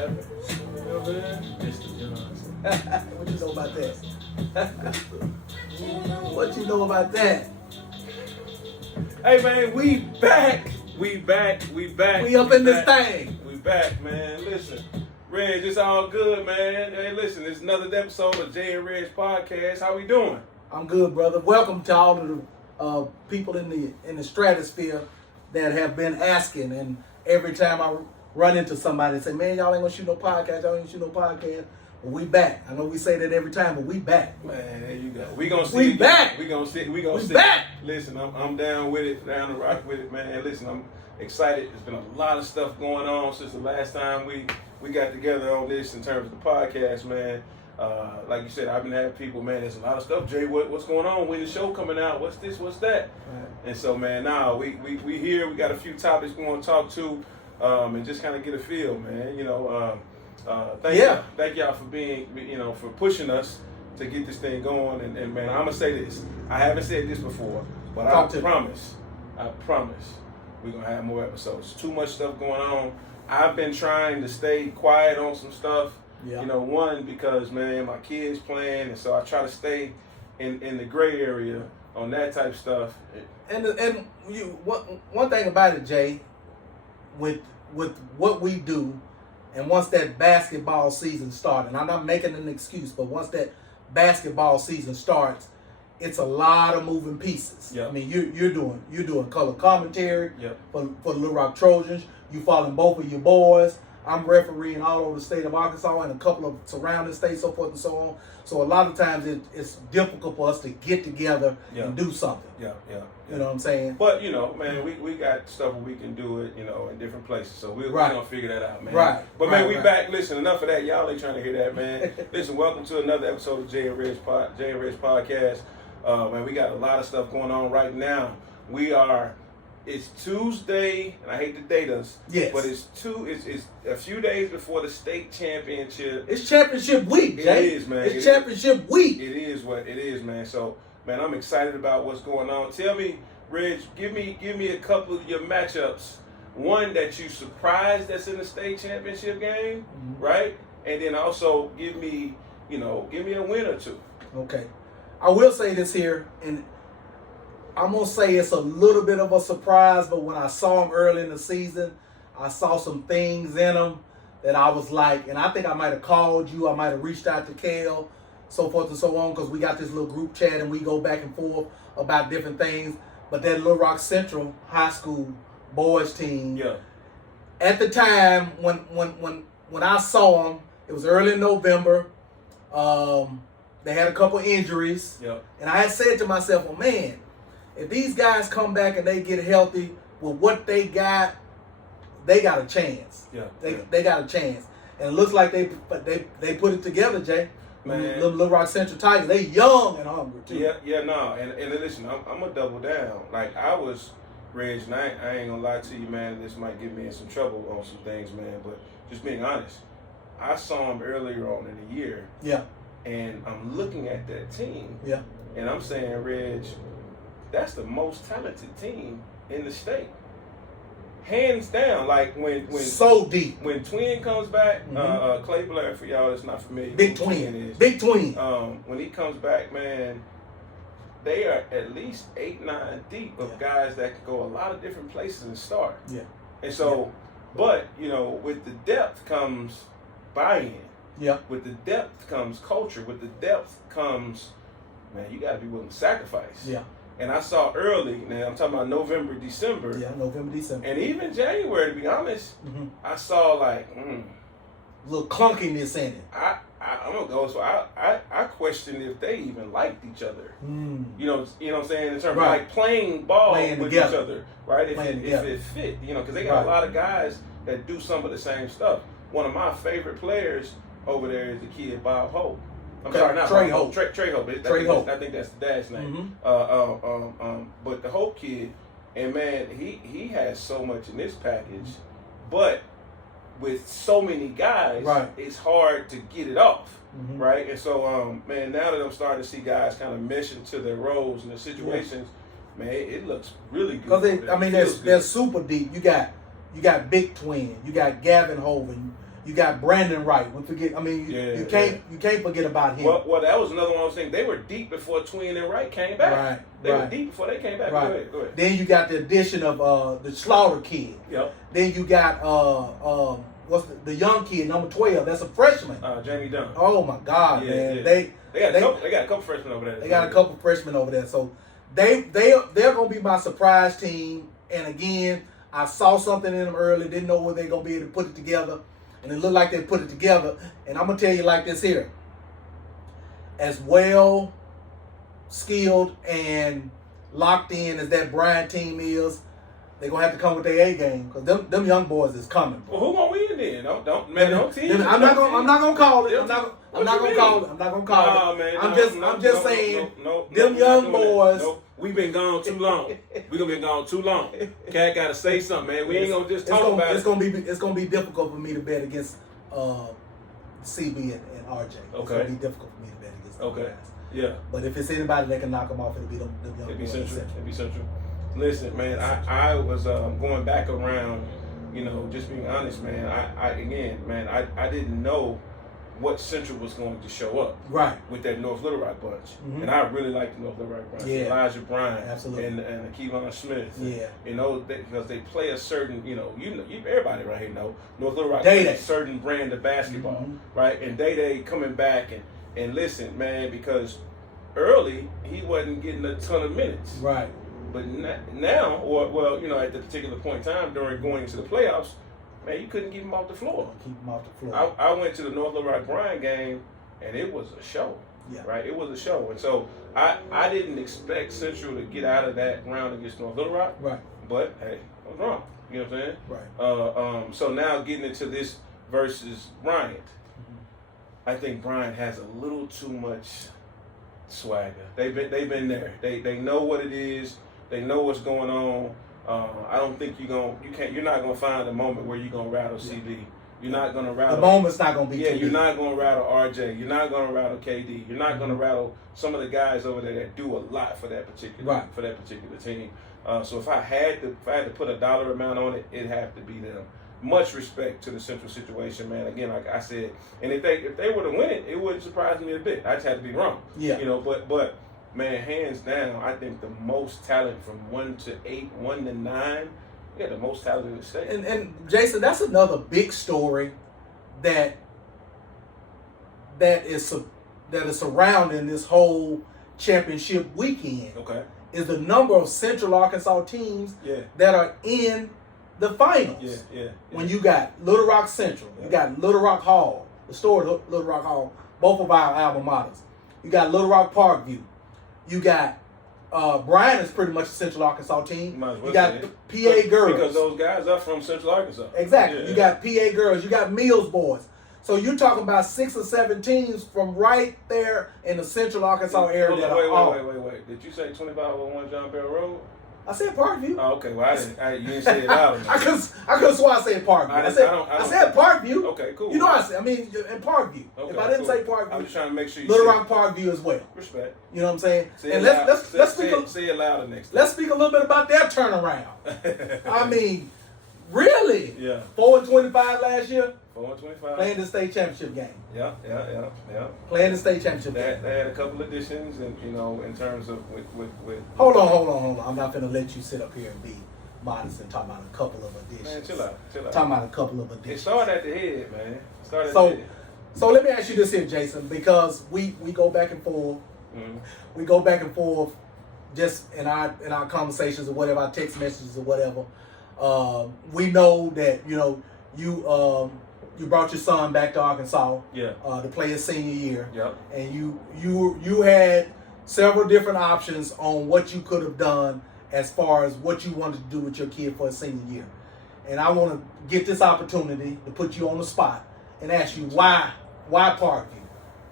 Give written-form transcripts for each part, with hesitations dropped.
happened. You know what I'm saying? Mr. Johnson. What you know about that? What you know about that? Hey man, we back. We up in this thing. We back, man. Listen, Reg, it's all good, man. Hey, listen, it's another episode of JayNReg podcast. How we doing? I'm good, brother. Welcome to all of the people in the stratosphere that have been asking, and every time I run into somebody and say, "Man, y'all ain't gonna shoot no podcast. Y'all ain't gonna shoot no podcast." But we back. I know we say that every time, but we back. Man, there you go. We gonna see. We back. We gonna see. We back. Listen, I'm down with it. Down to rock with it, man. And listen, I'm excited. There's been a lot of stuff going on since the last time we got together on this in terms of the podcast, man. Like you said, I've been having people, man. There's a lot of stuff. Jay, what's going on? When the show coming out? What's this? What's that? Right. And so, man, now we here. We got a few topics we want to talk to, and just kind of get a feel, man. You know. Thank y'all for being, for pushing us to get this thing going. And man, I'm gonna say this. I haven't said this before, but I promise, we're gonna have more episodes. Too much stuff going on. I've been trying to stay quiet on some stuff. Yeah. One, because man, my kids playing, and so I try to stay in the gray area on that type of stuff. And one thing about it, Jay, with what we do. And once that basketball season starts, and I'm not making an excuse, but once that basketball season starts, it's a lot of moving pieces. Yep. I mean, you're doing color commentary for the Little Rock Trojans. You following both of your boys. I'm refereeing all over the state of Arkansas and a couple of surrounding states, so forth and so on. So a lot of times it's difficult for us to get together and do something. Yeah. You know what I'm saying? But, man, we got stuff where we can do it, in different places. So we're going to figure that out, man. Right. But, man, we back. Listen, enough of that. Y'all ain't trying to hear that, man. Listen, welcome to another episode of JayNReg podcast. Man, we got a lot of stuff going on right now. It's Tuesday, and I hate to date us. Yes. But it's a few days before the state championship. It's championship week, Jay. It is, man. It's championship week. It is what it is, man. So, man, I'm excited about what's going on. Tell me, Reg, give me a couple of your matchups. One that you surprised that's in the state championship game, right? And then also give me a win or two. Okay. I will say this here, and I'm going to say it's a little bit of a surprise, but when I saw him early in the season, I saw some things in him that I was like, and I think I might have called you, I might have reached out to Kale, so forth and so on, because we got this little group chat and we go back and forth about different things. But that Little Rock Central High School boys team, at the time when I saw him, it was early in November. They had a couple injuries, and I had said to myself, well, man, if these guys come back and they get healthy with what they got a chance. They got a chance. And it looks like they put it together, Jay. Man. Little Rock Central Tigers, they young and hungry too. And listen, I'm gonna double down. Like I was, Reg, and I ain't gonna lie to you, man. This might get me in some trouble on some things, man. But just being honest, I saw him earlier on in the year. Yeah. And I'm looking at that team. Yeah. And I'm saying, Reg, that's the most talented team in the state. Hands down, like when so deep. When Twin comes back, Clay Blair, for y'all that's not familiar, Big Twin. Big Twin. When he comes back, man, they are at least 8-9 deep of guys that can go a lot of different places and start. Yeah. And so, but with the depth comes buy-in. Yeah. With the depth comes culture. With the depth comes, man, you got to be willing to sacrifice. Yeah. And I saw early, now I'm talking about November, December. Yeah, November, December. And even January, to be honest, I saw like, a little clunkiness in it. I'm going to go, so I questioned if they even liked each other. You know what I'm saying? In terms of like playing ball with each other, right? If it fit, because they got a lot of guys that do some of the same stuff. One of my favorite players over there is the kid Bob Hope. I'm sorry, not Trey Hope. Trey Hope. I think that's the dad's name. But the Hope kid, and man, he has so much in this package, but with so many guys, it's hard to get it off, right? And so, man, now that I'm starting to see guys kind of mesh into their roles and their situations, man, it looks really good. Because they're super deep. You got Big Twin, you got Gavin Hoven, You got Brandon Wright. We forget. I mean, you can't forget about him. Well, that was another one I was thinking. They were deep before Twin and Wright came back. Right. They were deep before they came back. Right. Go ahead. Then you got the addition of the Slaughter kid. Yep. Then you got what's the young kid, number 12? That's a freshman. Jamie Dunn. Oh my God, man! Yeah. They got a couple freshmen over there. They got a couple freshmen over there. So they're gonna be my surprise team. And again, I saw something in them early. Didn't know whether they're gonna be able to put it together, and it looked like they put it together. And I'm gonna tell you like this here: as well skilled and locked in as that Bryant team is, they're gonna have to come with their A game because them young boys is coming. Bro. Well, who gonna win then? Don't tease. I'm not gonna call it. I'm not gonna call it. Man, I'm just saying. Them young boys. We've been gone too long. We gonna be gone too long. Cat gotta say something, man. We ain't gonna just talk about it. It's gonna be difficult for me to bet against CB and RJ. It's gonna be difficult for me to bet against them guys. Yeah. But if it's anybody that can knock them off, it'll be them young boys. It'd be Central. Listen, man, I was going back around, just being honest, man. I didn't know what Central was going to show up with that North Little Rock bunch, and I really like the North Little Rock bunch. Yeah. Elijah Bryant, absolutely, and Kevon Smith. Yeah, because they play a certain, everybody right here know North Little Rock plays a certain brand of basketball, right? And Day coming back and listen, man, because early he wasn't getting a ton of minutes, right. But now, at the particular point in time during going into the playoffs, man, you couldn't keep him off the floor. Keep him off the floor. I went to the North Little Rock Bryant game, and it was a show. Yeah. Right? It was a show. And so I didn't expect Central to get out of that round against North Little Rock. Right. But, hey, I was wrong. You know what I'm saying? Right. So now getting into this versus Bryant, I think Bryant has a little too much swagger. They've been there. They know what it is. They know what's going on. I don't think you're not gonna find a moment where you're gonna rattle CB. You're not gonna rattle. The moment's not gonna be. Yeah, you're not gonna rattle RJ. You're not gonna rattle KD. You're not gonna rattle some of the guys over there that do a lot for that particular team. So if I had to put a dollar amount on it, it'd have to be them. Much respect to the Central situation, man. Again, like I said, and if they were to win it, it wouldn't surprise me a bit. I just had to be wrong. Yeah. But. Man, hands down, I think the most talent from 1 to 8, 1 to 9, we got the most talent in the state. And Jason, that's another big story that is surrounding this whole championship weekend. Okay. Is the number of Central Arkansas teams that are in the finals. Yeah. When you got Little Rock Central, you got Little Rock Hall, the store Little Rock Hall, both of our alma maters. You got Little Rock Parkview. You got Bryan is pretty much a Central Arkansas team. You got PA girls. Because those guys are from Central Arkansas. Exactly. Yeah. You got PA girls. You got Mills boys. So you're talking about 6 or 7 teams from right there in the Central Arkansas area. Wait. Did you say 2501 John Bell Road? I said Parkview. Oh, okay. Well, you didn't say it loud enough. I could swear I said Parkview. I said Parkview. Okay, cool. You know I mean, in Parkview. Okay, if I didn't say Parkview, I'm just trying to make sure you Little Rock Parkview as well. Respect. You know what I'm saying? Say and let's say it louder next time. Let's speak a little bit about their turnaround. I mean, really? Yeah. 4-25 last year. 4-25. Playing the state championship game. Yeah. Playing the state championship game. They had a couple additions, and in terms of with. Hold on. I'm not gonna let you sit up here and be modest and talk about a couple of additions. Man, chill out. Talking about a couple of additions. It started at the head, man. So let me ask you this here, Jason, because we go back and forth. Mm-hmm. We go back and forth, just in our conversations or whatever, our text messages or whatever. We know that you brought your son back to Arkansas to play his senior year. Yep. And you had several different options on what you could have done as far as what you wanted to do with your kid for his senior year. And I want to get this opportunity to put you on the spot and ask you why Parkview?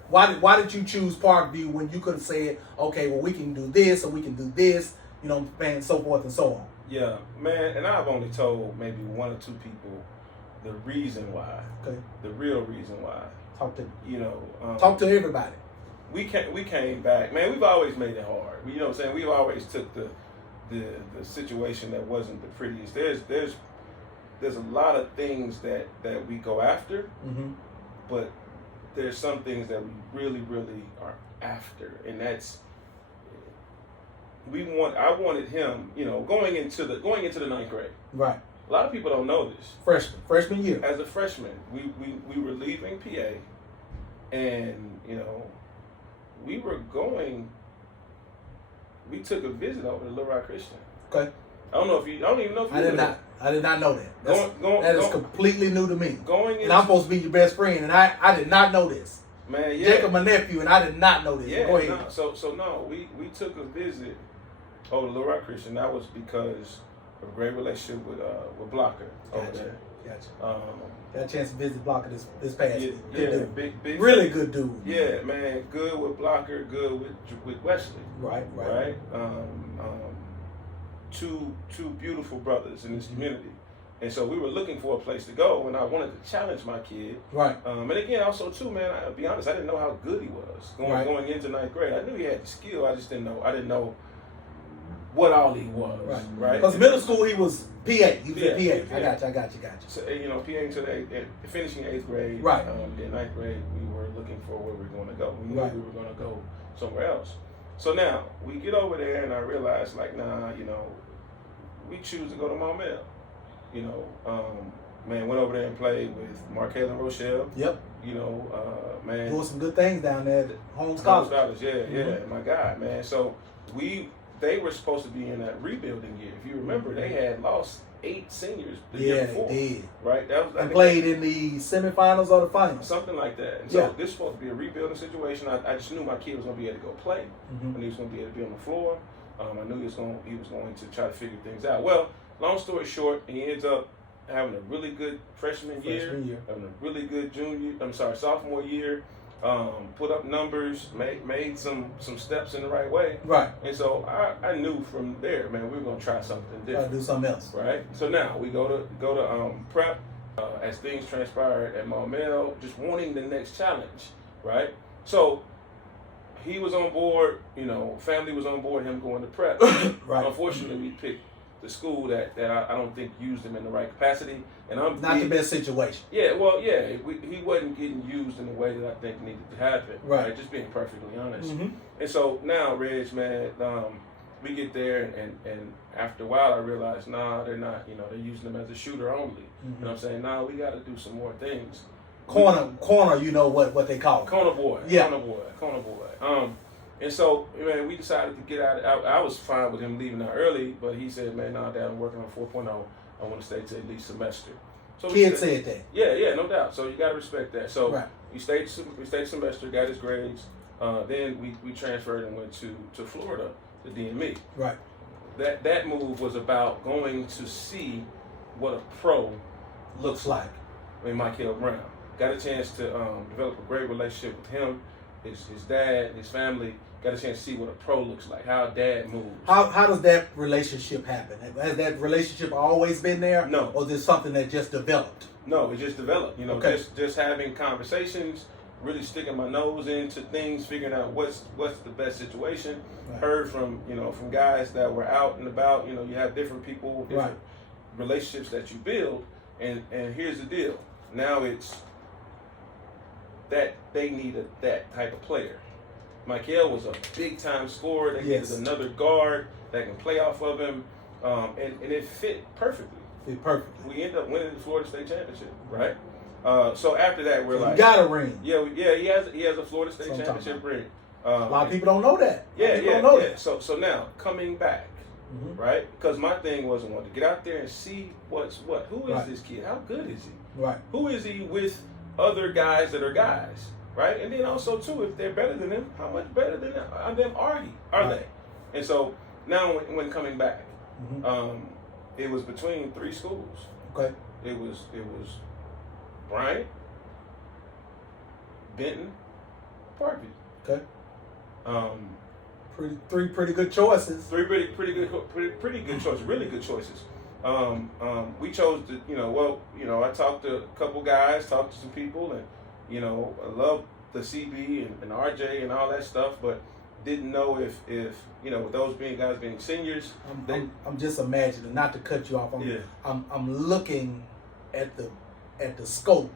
Why did you choose Parkview when you could have said, okay, well, we can do this or we can do this, and so forth and so on? Yeah, man, and I've only told maybe 1 or 2 people the reason why. Okay. The real reason why. Talk to talk to everybody. We came back, man. We've always made it hard. You know what I'm saying? We've always took the situation that wasn't the prettiest. There's there's a lot of things that we go after, Mm-hmm. but there's some things that we really, really are after, and that's I wanted him, going into the ninth grade. Right. A lot of people don't know this. Freshman year. As a freshman, we were leaving PA, and we took a visit over to Little Rock Christian. Okay. I don't even know if you I did knew not. I did not know that. that Is completely new to me. Going and I'm supposed to be your best friend, and I did not know this. Man, yeah. Jacob, my nephew, and I did not know this. Yeah, Go ahead. we took a visit over to Little Rock Christian. That was because of a great relationship with Blocker over there. Gotcha. Got a chance to visit Blocker this past week. Good dude. Big really good dude. Yeah, man, good with Blocker, good with Wesley. Right. Two beautiful brothers in this community. And so we were looking for a place to go, and I wanted to challenge my kid. Right. And again, also too, man, I'll be honest, I didn't know how good he was going into ninth grade. I knew he had the skill, I just didn't know what all he was. Right. Because middle school he was PA. He was Yeah, PA. I got you. So PA to finishing 8th grade. Right. Then 9th grade, we were looking for where we were going to go. We knew Right. we were going to go somewhere else. So now we get over there, and I realized, we choose to go to Maumelle. Man, went over there and played with Markel and Rochelle. Yep. Man, Doing some good things down there at Holmes College. Yeah, my guy, man. So they were supposed to be in that rebuilding year. If you remember, they had lost 8 seniors the year before. They did. Right? And played in the semifinals or the finals. Something like that. And so this was supposed to be a rebuilding situation. I just knew my kid was going to be able to go play. Mm-hmm. And he was going to be able to be on the floor. I knew he was going to try to figure things out. Well, long story short, he ends up having a really good freshman year, having a really good sophomore year. Put up numbers, made some steps in the right way. Right. And so I knew from there, man, we were gonna try something different. Try to do something else. Right. So now we go to prep as things transpired at Maumelle, just wanting the next challenge. Right. So he was on board. Family was on board. Him going to prep. Right. Unfortunately, we picked the school that I don't think used him in the right capacity, and I'm not the best situation. Yeah, well, yeah, he wasn't getting used in the way that I think needed to happen. Right. Just being perfectly honest. Mm-hmm. And so now, Reg, man, we get there, and after a while, I realized, they're not. They're using him as a shooter only. Mm-hmm. You know what I'm saying? We got to do some more things. Corner, you know what they call it. Corner boy. Yeah. Corner boy. And so, man, we decided to get out. I was fine with him leaving out early, but he said, man, Dad, I'm working on 4.0. I want to stay to at least semester. So Kid said that. Yeah, no doubt. So you got to respect that. So right. we stayed semester, got his grades. Then we transferred and went to Florida, to DME. Right. That move was about going to see what a pro looks like. Michael Brown. Got a chance to develop a great relationship with him, his dad, his family. Got a chance to see what a pro looks like, how dad moves. How does that relationship happen? Has that relationship always been there? No. Or is this something that just developed? No, it just developed. Okay. Just having conversations, really sticking my nose into things, figuring out what's the best situation. Right. Heard from guys that were out and about. You have different people, different right. relationships that you build, and here's the deal. Now it's that they needed that type of player. Michael was a big-time scorer. They needed another guard that can play off of him, and it fit perfectly. We ended up winning the Florida State Championship, right? So after that, we're like, you got a ring. Yeah, he has a Florida State Championship ring. A lot of people don't know that. Yeah. So now coming back, mm-hmm. right? Because my thing was I wanted to get out there and see what's what. Who is right. this kid? How good is he? Right. Who is he with other guys that are guys? Right, and then also too, if they're better than him, how much better than them are they? And so now, when coming back, mm-hmm. It was between 3 schools. Okay. It was Bryant, Benton, Parkview. Okay. Three pretty good choices. Pretty good choices. Really good choices. We chose to, I talked to a couple guys, talked to some people, and I love the CB and RJ and all that stuff, but didn't know if with those guys being seniors. I'm just imagining, not to cut you off. Yeah. I'm looking at the scope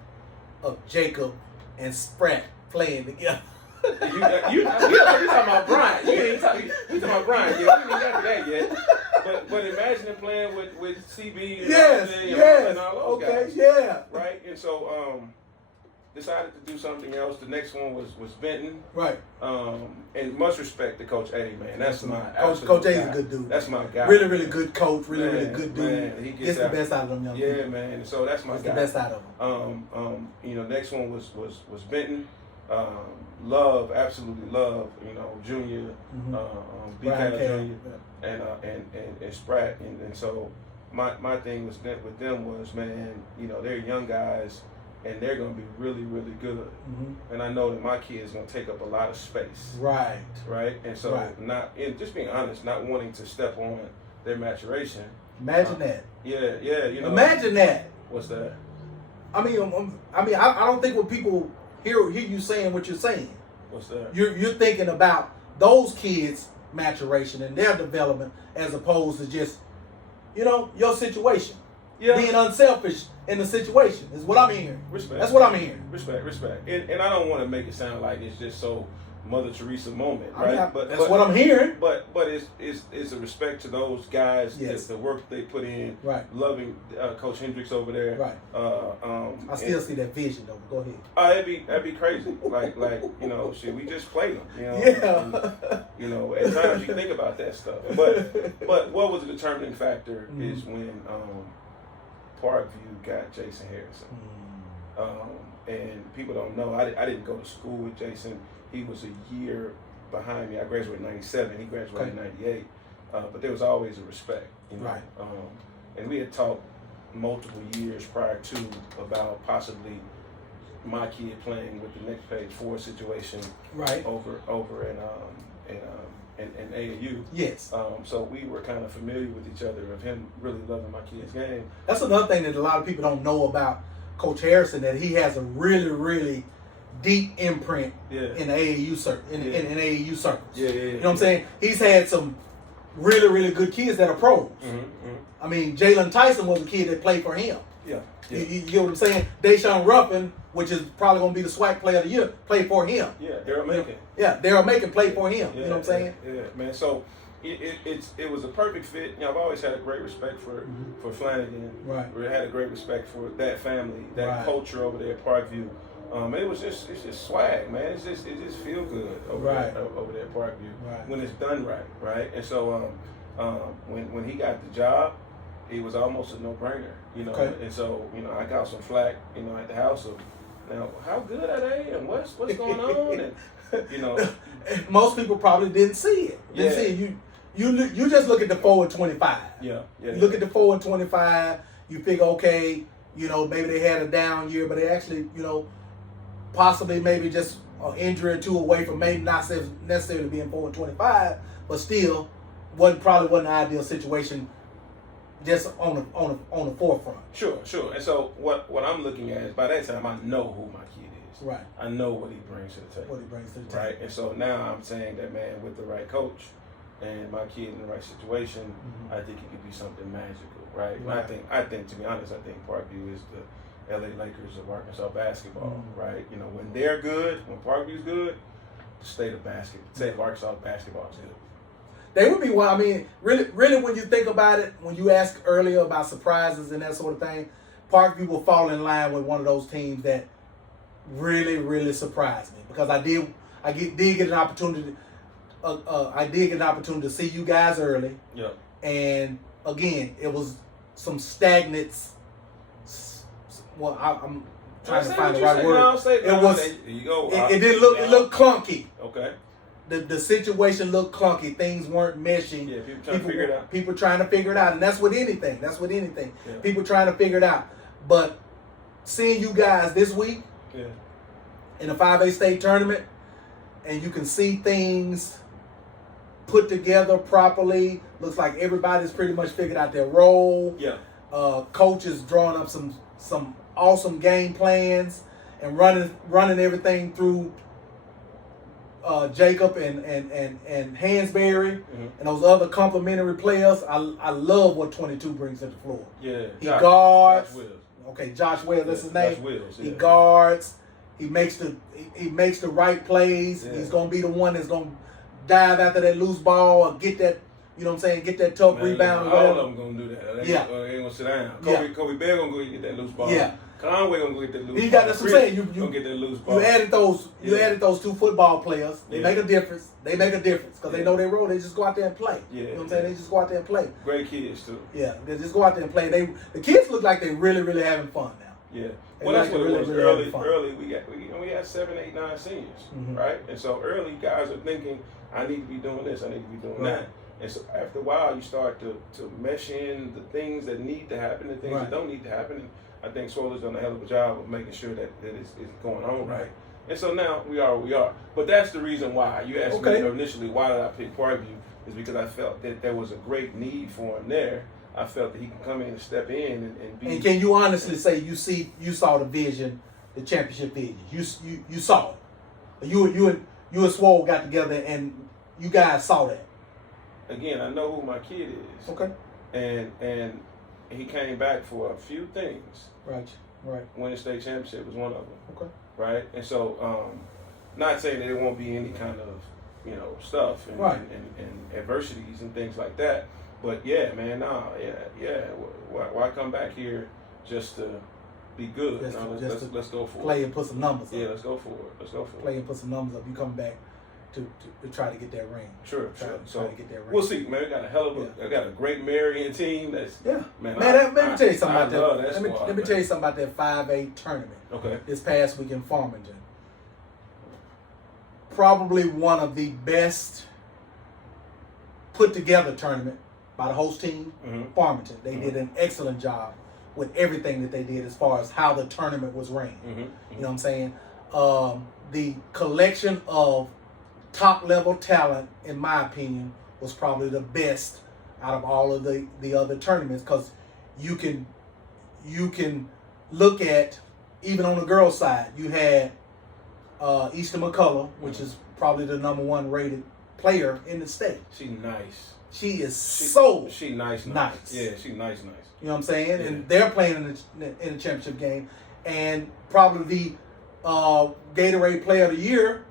of Jacob and Spratt playing together. You talking about Brian. You talking about Brian. Yeah, we ain't got to that yet. But imagine him playing with CB and and all those guys. Yeah. Right? And so decided to do something else. The next one was Benton. Right. And much respect to Coach Eddie, man. That's my Coach Eddie's a good dude. That's my guy. Really, really good coach. Really good dude. Man, he gets the best out of them young people. Yeah, man. And so that's my guy. The best out of them. Next one was Benton. Love, absolutely love. Junior, BK Junior, and Spratt, and so my thing was with them was, man, they're young guys. And they're going to be really, really good. Mm-hmm. And I know that my kid's going to take up a lot of space. Right. Right? And so, just being honest, not wanting to step on their maturation. Imagine that. Yeah. Imagine that. What's that? I don't think when people hear you saying what you're saying. What's that? You're thinking about those kids' maturation and their development as opposed to just, your situation. Yeah. Being unselfish in the situation is what I'm hearing. Respect. That's what I'm hearing. Respect. And I don't want to make it sound like it's just so Mother Teresa moment, right? But that's what I'm hearing. But it's a respect to those guys, the work they put in, right? Loving Coach Hendricks over there, right? I still see that vision though. Go ahead. That'd be crazy. like shit. We just played them, Yeah. And, at times you think about that stuff. But what was the determining factor is when Parkview got Jason Harrison. And people don't know, I didn't go to school with Jason. He was a year behind me. I graduated in 97. He graduated in 98. But there was always a respect. Right. And we had talked multiple years prior to about possibly my kid playing with the next page 4 situation over in AAU. Yes. So we were kind of familiar with each other of him really loving my kid's game. That's another thing that a lot of people don't know about Coach Harrison, that he has a really, really deep imprint in the AAU circuit. In AAU circles. Yeah. You know what I'm saying? He's had some really, really good kids that are pros. I mean, Jalen Tyson was a kid that played for him. Yeah. You get what I'm saying? Deshaun Ruffin, which is probably going to be the SWAC player of the year, played for him. Yeah, Daryl Macon. Daryl Macon played for him. You know what I'm saying? Yeah, man. So it was a perfect fit. I've always had a great respect for Flanagan. Right. We had a great respect for that family, that culture over there at Parkview. And it's just swag, man. It just feel good over there at Parkview when it's done right. And so when he got the job, it was almost a no-brainer, And so I got some flack, at the house of, now how good are they and what's going on, and most people probably didn't see it. You just look at the 4-25. Yeah. You look at the 4-25. You figure, okay, maybe they had a down year, but they actually, possibly maybe just an injury or two away from maybe not necessarily being 4-25, but still probably wasn't an ideal situation. Just on the forefront. Sure. And so what I'm looking at is, by that time I know who my kid is. Right. I know what he brings to the table. Right. And so now I'm saying that, man, with the right coach and my kid in the right situation, I think it could be something magical. Right. And I think to be honest, I think Parkview is the LA Lakers of Arkansas basketball. Right. When they're good, when Parkview's good, the state of Arkansas basketball is good. They would be one. I mean, really, when you think about it, when you asked earlier about surprises and that sort of thing, Parkview will fall in line with one of those teams that really, really surprised me, because I did get an opportunity. I did get an opportunity to see you guys early. Yeah. And again, it was some stagnant. Well, I'm trying to find the right word. It didn't look. It looked clunky. Okay. The situation looked clunky. Things weren't meshing. Yeah, people trying to figure it out. People trying to figure it out, and that's with anything. Yeah. People trying to figure it out. But seeing you guys this week in the 5A state tournament, and you can see things put together properly. Looks like everybody's pretty much figured out their role. Yeah. Coach is drawing up some awesome game plans and running everything through Jacob and Hansberry and those other complimentary players. I love what 22 brings to the floor. Yeah, He guards. Josh Wills. Okay, Josh Wells, that's his name. Josh Wills, yeah. He guards. He makes the right plays. Yeah. He's gonna be the one that's gonna dive after that loose ball or get that. You know what I'm saying? Get that tough rebound. All of them gonna do that. They Yeah. They ain't gonna sit down. Yeah. Kobe Bear gonna go get that loose ball. Yeah. Conway gonna go get that loose ball. He got that's what I'm saying. You gonna get that loose ball. You added those. You Yeah. added those two football players. They Yeah. make a difference. They make a difference because Yeah. they know their role. They just go out there and play. Yeah. You know what I'm saying? They just go out there and play. Great kids too. Yeah, they just go out there and play. The kids look like they're really, really having fun now. Yeah. They Well, that's like what really, it was. really having fun. Early, we had 7, 8, 9 seniors, right? And so early guys are thinking, I need to be doing this, I need to be doing that. And so after a while, you start to mesh in the things that need to happen and things that don't need to happen. And I think Swoler's done a hell of a job of making sure that it's going on right. And so now we are where we are. But that's the reason why. You asked me initially, why did I pick Parkview? Is because I felt that there was a great need for him there. I felt that he can come in and step in and be. And can you honestly say you saw the vision, the championship vision? You saw it. You and Swole got together and you guys saw that. Again, I know who my kid is. Okay. And he came back for a few things. Right. Winning state championship was one of them. Okay. Right. And so, not saying that there won't be any kind of stuff and adversities and things like that. But yeah, man, why come back here just to be good? Let's go for it. Play and put some numbers up. Yeah, let's go for it. Play and put some numbers up. You coming back to try to get that ring. Sure. Try to get that ring. We'll see, man. I got a great Marion team. That's man. Let me tell you something about that. Let me tell you something about that 5A tournament. Okay. This past week in Farmington. Probably one of the best put together tournament by the host team, Farmington. They did an excellent job with everything that they did as far as how the tournament was ran. You know what I'm saying? The collection of top level talent, in my opinion, was probably the best out of all of the other tournaments because you can look at, even on the girls' side, you had Easter McCullough, which is probably the #1 rated player in the state. She's nice. She is She nice. Yeah, she's nice. You know what I'm saying? Yeah. And they're playing in the championship game. And probably the Gatorade Player of the Year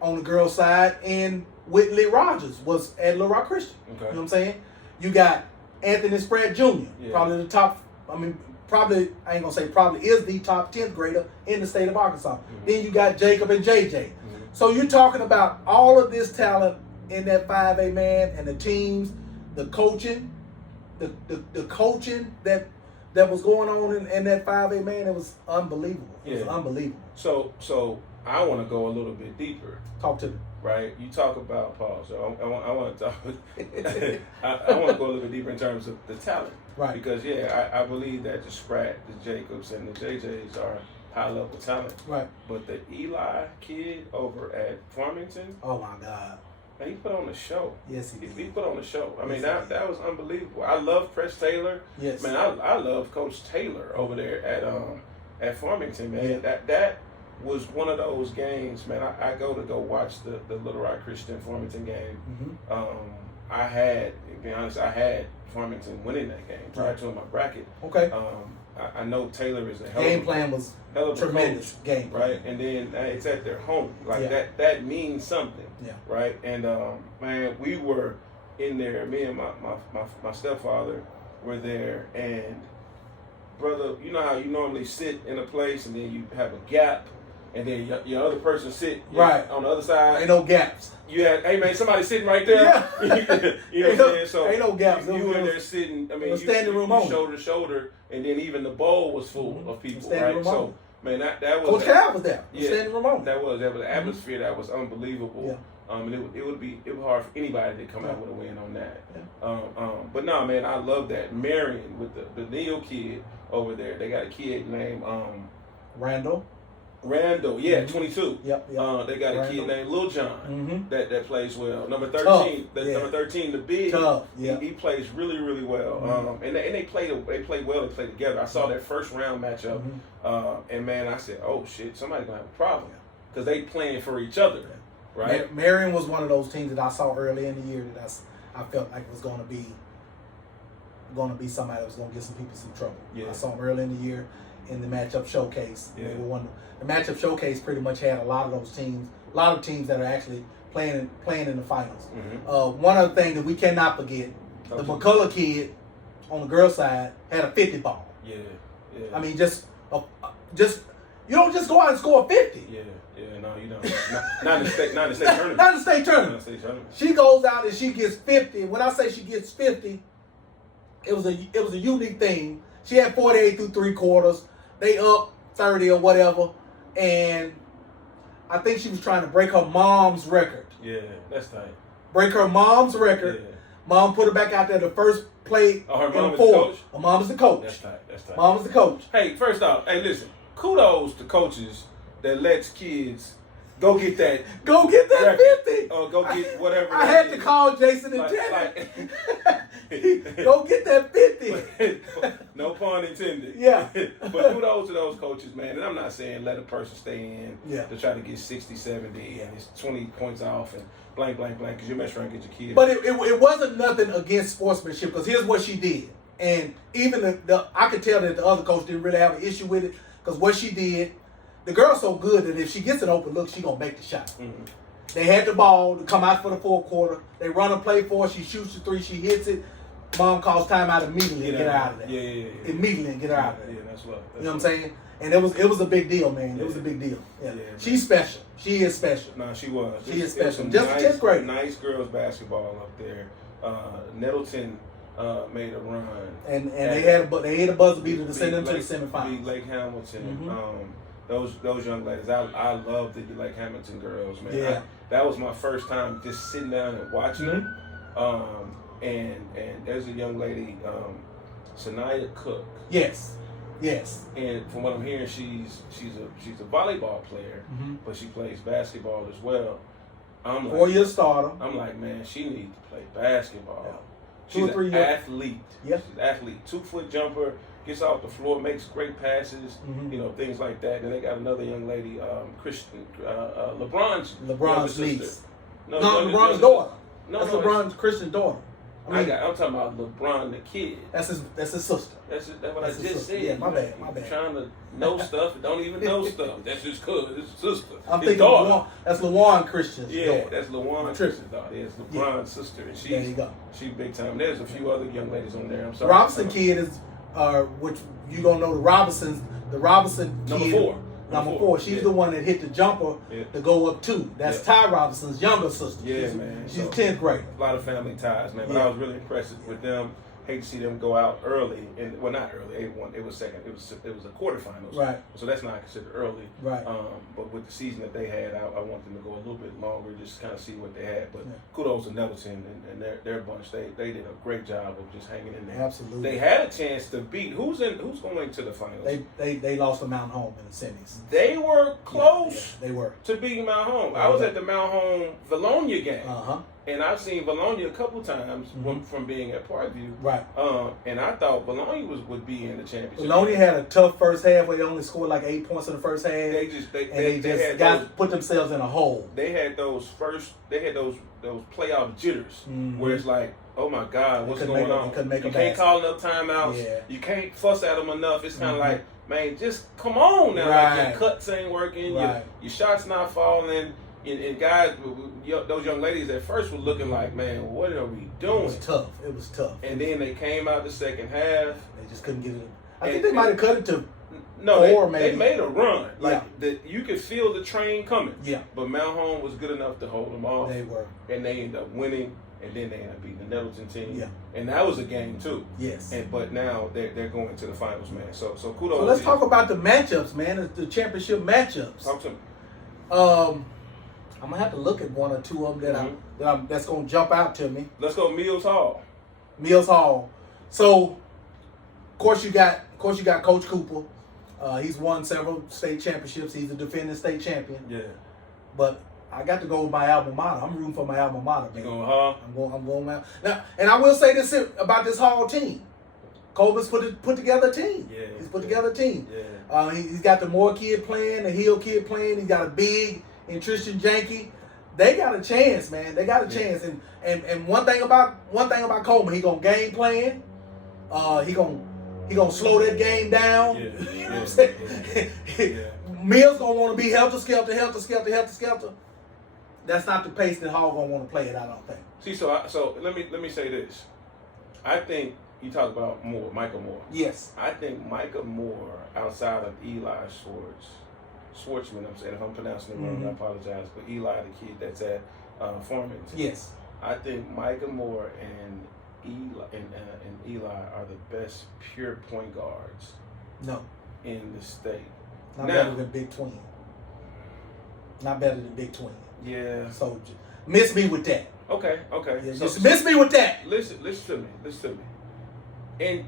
on the girls' side, and Whitley Rogers was at Little Rock Christian. Okay. You know what I'm saying? You got Anthony Spratt Jr., probably the top, I ain't going to say probably is the top 10th grader in the state of Arkansas. Then you got Jacob and JJ. So you're talking about all of this talent in that 5A, man, and the teams, the coaching, the coaching that was going on in that 5A, man, it was unbelievable. It was unbelievable. So I want to go a little bit deeper. Talk to me. Right, you talk about Paul. So I want to talk. I want to go a little bit deeper in terms of the talent. Right. Because I believe that the Spratt, the Jacobs, and the JJs are high level talent. Right. But the Eli kid over at Farmington. Oh my God. Man, he put on a show. Yes, he did. He put on a show. I mean, Yes, that was unbelievable. I love Press Taylor. Yes. Man, I love Coach Taylor over there at Farmington, man. Yeah. That was one of those games, man. I go watch the Little Rock Christian Farmington game. I had, to be honest, Farmington winning that game prior to my bracket. Okay. I know Taylor is a game plan was tremendous coach, game plan. right? And then it's at their home, like that means something, right? And man, we were in there. Me and my stepfather were there, and brother, you know how you normally sit in a place and then you have a gap, and then your other person sit right on the other side. Ain't no gaps. You had, hey man, somebody sitting right there. Yeah. You know what I'm saying? So ain't no gaps. You in there sitting. I mean, you standing room shoulder to shoulder, and then even the bowl was full of people, standing right? So man, that was Coach Cal was there. Standing room only. That was an atmosphere that was unbelievable. Yeah. And it would be hard for anybody to come out with a win on that. But no, man, I love that. Marion with the Neil kid over there. They got a kid named Randall, 22. Yep. They got Randall. a kid named Lil John that plays well. Number 13, number 13, the big. He plays really, really well. And they play well. They play together. I saw that first round matchup, and man, I said, oh shit, somebody's gonna have a problem because they playing for each other. right? Marion was one of those teams that I saw early in the year that I felt like was going to be somebody that was going to get some people some trouble. Yeah. I saw them early in the year in the matchup showcase. Yeah. The matchup showcase pretty much had a lot of those teams, a lot of teams that are actually playing in the finals. Mm-hmm. One other thing that we cannot forget, the McCullough kid on the girls' side had a 50 ball. Yeah, yeah. I mean, just you don't just go out and score 50. Yeah, no, you don't. Not in the state tournament. Not in the state tournament. Not in the state tournament. She goes out and she gets 50. When I say she gets 50, it was a unique thing. She had 48 through 3 quarters. They up 30 or whatever, and I think she was trying to break her mom's record. Yeah, that's tight. Break her mom's record. Yeah. Mom put her back out there the first play. Oh, her in mom the is the fourth. coach? Her mom is the coach. That's tight. That's tight. Mom is the coach. Hey, first off, listen. Kudos to coaches that lets kids go get that. Go get that record, 50. Or go get whatever. I had to call Jason and Janet. Go get that 50. No pun intended. Yeah. But kudos to those coaches, man. And I'm not saying let a person stay in to try to get 60, 70, and it's 20 points off and blank, because you mess around and get your kid. But it wasn't nothing against sportsmanship, because here's what she did. And even I could tell that the other coach didn't really have an issue with it, because what she did, the girl's so good that if she gets an open look, she going to make the shot. Mm-hmm. They had the ball to come out for the fourth quarter. They run a play for her. She shoots the 3. She hits it. Mom calls timeout immediately and get her out of there. Yeah. Immediately and get her out of there. Yeah, that's what. You know what I'm saying? And it was a big deal, man. It was a big deal. Yeah. She's special. She is special. No, she was. She is special. Some Just great. Nice girls basketball up there. Nettleton made a run. And they had a buzzer beater to send them to the semifinals. Beat Lake Hamilton. Mm-hmm. Those young ladies. I love the Lake Hamilton girls, man. Yeah. That was my first time just sitting down and watching them. And there's a young lady, Sanaya Cook. Yes. And from what I'm hearing, she's a volleyball player, but she plays basketball as well. I'm like, 4-year starter. I'm like, man, she needs to play basketball. Yeah. She's 2 or 3 an years. athlete. Yeah. She's an athlete. 2-foot jumper, gets off the floor, makes great passes, things like that. And they got another young lady, Christian, LeBron's niece. sister. No, LeBron's daughter. No, that's LeBron's Christian daughter. I'm talking about LeBron the kid. That's his sister. That's what I just said. Yeah, my bad. Trying to know stuff and don't even know stuff. That's his cousin, his sister. I'm his thinking daughter. that's LaJuan Christian's daughter. That's LaJuan Christian's daughter. It's LeBron's sister, and there you go. She's big time. There's a few other young ladies on there. I'm sorry. Robinson kid is, which you don't know the Robinson kid. Number 4. She's the one that hit the jumper to go up 2. That's Ty Robinson's younger sister. Yeah, man. She's 10th grade. A lot of family ties, man. But I was really impressed with them. Hate to see them go out early, and not early. It was second. It was the quarterfinals. Right. So that's not considered early. Right. But with the season that they had, I want them to go a little bit longer, just kind of see what they had. But kudos to Nettleton and their bunch. They did a great job of just hanging in there. Absolutely. They had a chance to beat who's going to the finals. They lost to Mount Home in the semis. They were close. They were to beating Mount Home. I was at the Mount Home Valonia game. And I've seen Valonia a couple times from being at Parkview. Right. And I thought Valonia would be in the championship. Valonia had a tough first half where they only scored like 8 points in the first half. They just put themselves in a hole. They had those playoff jitters where it's like, oh my God, what's going on? You can't call enough timeouts. Yeah. You can't fuss at them enough. It's kind of like, man, just come on now. Right. Like your cuts ain't working. Right. Your shots not falling. And guys, those young ladies at first were looking like, man, what are we doing? It was tough. And then they came out the second half. They just couldn't get it. I think they might have cut it to 4, maybe. They made a run. You could feel the train coming. Yeah. But Mount Home was good enough to hold them off. They were. And they ended up winning. And then they ended up beating the Nettleton team. Yeah. And that was a game too. Yes. But now they're going to the finals, man. So kudos. So let's talk about the matchups, man. The championship matchups. Talk to me. I'm gonna have to look at 1 or 2 of them that's gonna jump out to me. Let's go Mills Hall. Mills Hall. So, of course you got Coach Cooper. He's won several state championships. He's a defending state champion. Yeah. But I got to go with my alma mater. I'm rooting for my alma mater, man. You going Hall? I'm going now. And I will say this about this Hall team. Colbin's put together a team. Yeah. He's put together a team. Yeah. He's got the Moore kid playing, the Hill kid playing. He's got a big in Tristan Janke. they got a chance, man. They got a chance. And one thing about Coleman, he gonna game plan. He gonna slow that game down. Yeah. You know what I'm saying? Mills gonna want to be helter skelter. That's not the pace that Hall gonna want to play it. I don't think. See, so let me say this. I think you talk about Micah Moore. Yes. I think Micah Moore, outside of Eli Schwartzman, I'm saying if I'm pronouncing it wrong, I apologize. But Eli, the kid that's at Farmington. Yes. I think Micah Moore and Eli are the best pure point guards. No. In the state. Not better than Big Twin. Not better than Big Twin. Yeah. So miss me with that. Okay. Yeah, just miss me with that. Listen to me. And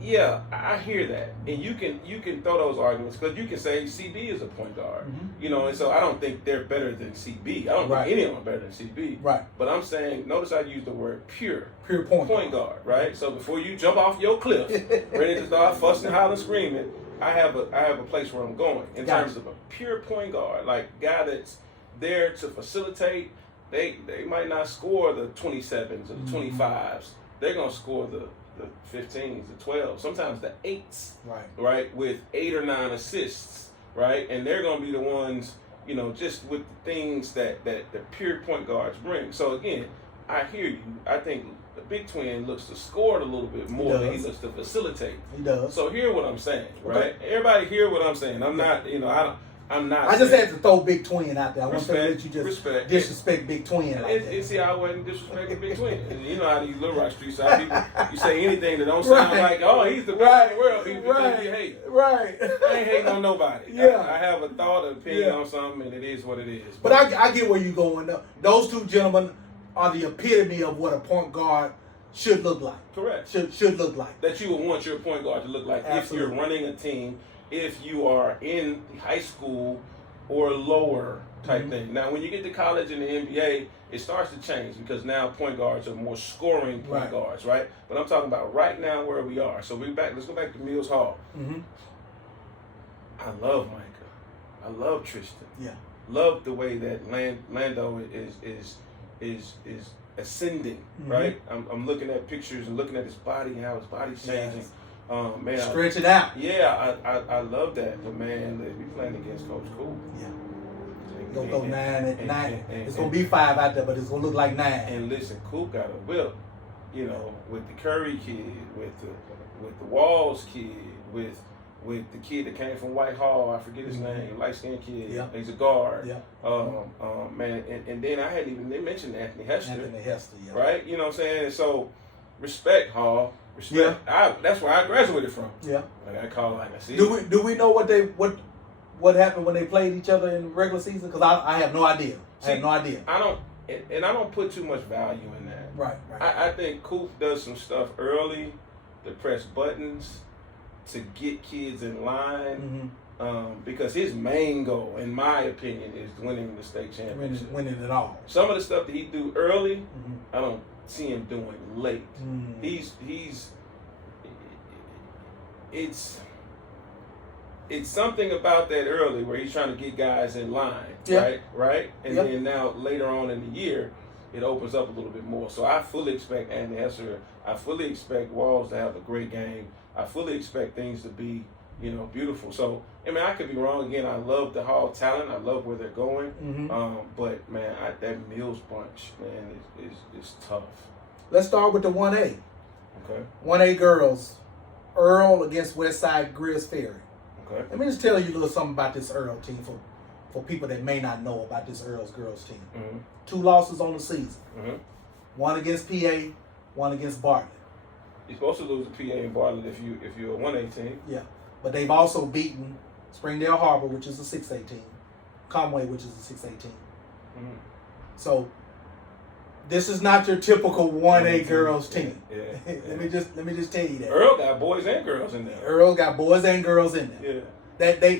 yeah, I hear that, and you can throw those arguments because you can say CB is a point guard, you know, and so I don't think they're better than CB. I don't think any of them are better than CB. Right. But I'm saying, notice I use the word pure point guard, right? So before you jump off your cliff, ready to start fussing, hollering, screaming, I have a place where I'm going in terms of a pure point guard, like guy that's there to facilitate. They might not score the 27s or the 25s. They're gonna score the 15s, the 12s, sometimes the 8s, right, with 8 or 9 assists, right, and they're going to be the ones, you know, just with the things that the pure point guards bring. So again, I hear you. I think the Big Twin looks to score it a little bit more than he looks to facilitate. He does. So hear what I'm saying, right? Okay. Everybody hear what I'm saying. I'm not, you know, I'm not. I just had to throw Big Twin out there. I want to let you just disrespect Big Twin. Like that. See, I wasn't disrespecting Big Twin. And you know how these Little Rock Street side people, you say anything that don't sound like, oh, he's the best in the world. You hate. Right. I ain't hating on nobody. Yeah. I have a thought, an opinion on something, and it is what it is. But I get where you're going. Those two gentlemen are the epitome of what a point guard should look like. Correct. Should look like. That you would want your point guard to look like. Absolutely. If you're running a team, if you are in high school or lower type thing. Now, when you get to college and the NBA, it starts to change because now point guards are more scoring point guards, right? But I'm talking about right now where we are. So let's go back to Mills Hall. I love Micah. I love Tristan. Yeah. Love the way that Lando is ascending, right? I'm looking at pictures and looking at his body and how his body's changing. Yes. Man, stretch it out. Yeah, I love that. But man, we playing against Coach Cool. Yeah. Gonna go 9. It's gonna be 5 out there, but it's gonna look like 9. And listen, Cool got a whip, you know, with the Curry kid, with the Walls kid, with the kid that came from Whitehall. I forget his name, light skinned kid. Yeah. He's a guard. Yeah. Man, and then they mentioned Anthony Hester. Anthony Hester, yeah. Right? You know what I'm saying? And so respect, Hall. Respect. Yeah. That's where I graduated from. Yeah. Like I call like I see. Do we know what happened when they played each other in the regular season? Because I have no idea. I have no idea. I don't put too much value in that. Right. I think Coop does some stuff early to press buttons to get kids in line. Because his main goal, in my opinion, is winning the state championship. Winning it all. Some of the stuff that he do early, I don't see him doing late. It's something about that early where he's trying to get guys in line, right? And then now later on in the year, it opens up a little bit more. So I fully expect Anthony Hester. I fully expect Walls to have a great game. I fully expect things to be, you know, beautiful. So, I mean, I could be wrong. Again, I love the Hall talent. I love where they're going. But, man, that Mills bunch, man, is tough. Let's start with the 1A. Okay. 1A girls. Earl against Westside Grizz Ferry. Okay. Let me just tell you a little something about this Earl team for people that may not know about this Earl's girls team. 2 losses on the season. 1 against PA, 1 against Bartlett. You're supposed to lose to PA and Bartlett if you're a 1A team. Yeah. But they've also beaten Springdale Harbor, which is a 6A team. Conway, which is a 6A team. So this is not your typical 1A girls team. Yeah. Let me just tell you that. Earl got boys and girls in there. Earl got boys and girls in there. Yeah.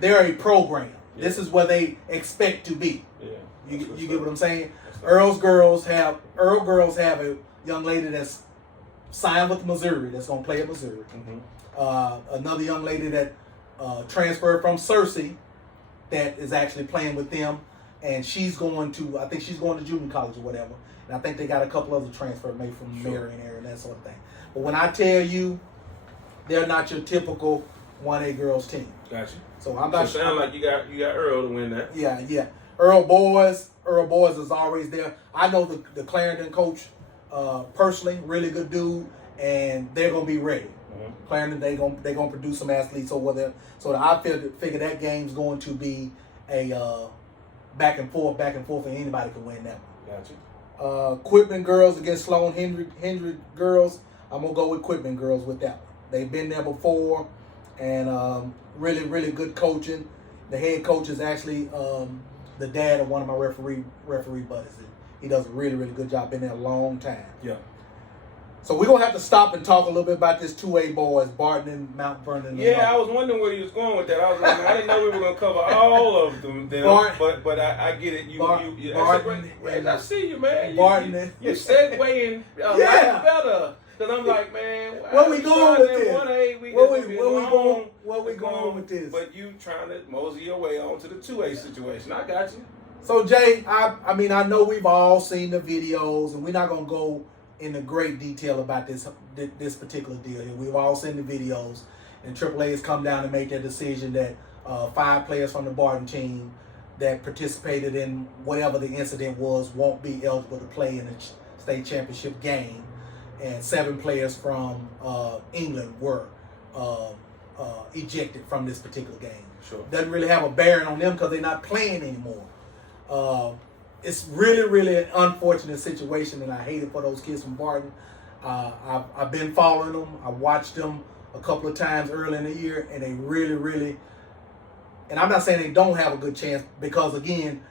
They're a program. Yeah. This is where they expect to be. Yeah. You get what I'm saying? Earl girls have a young lady that's signed with Missouri that's gonna play at Missouri. Another young lady that transferred from Searcy that is actually playing with them. and she's going to, I think she's going to junior college or whatever. And I think they got a couple other transfers made from Marion area and that sort of thing. But when I tell you, they're not your typical 1A girls team. Gotcha. So I'm not sure. Sound like you got Earl to win that. Yeah. Earl Boys is always there. I know the Clarendon coach personally, really good dude, and they're gonna be ready. Mm-hmm. Clarendon, they gonna produce some athletes over there. So I figure that game's going to be a back and forth, and anybody can win that one. Gotcha. Quitman girls against Sloan Hendrick girls. I'm gonna go with Quitman girls with that one. They've been there before, and really, really good coaching. The head coach is actually the dad of one of my referee buddies. He does a really, really good job. Been there a long time. Yeah. So we're gonna have to stop and talk a little bit about this 2A boys, Barton and Mount Vernon. Yeah, I was wondering where you was going with that. I was like, man, I didn't know we were gonna cover all of them. But I get it. Barton, I see you, man. You segueing a lot better. Cause I'm like, man, where we going with this? Where we going with this? But you trying to mosey your way on to the 2A situation. I got you. So Jay, I mean, I know we've all seen the videos, and we're not gonna go into great detail about this particular deal here. We've all seen the videos, and AAA has come down and made their decision that 5 players from the Barton team that participated in whatever the incident was won't be eligible to play in the state championship game. And 7 players from England were ejected from this particular game. Sure. Doesn't really have a bearing on them because they're not playing anymore. It's really, really an unfortunate situation, and I hate it for those kids from Barton. I've been following them. I watched them a couple of times early in the year, and they really, really, and I'm not saying they don't have a good chance because, again,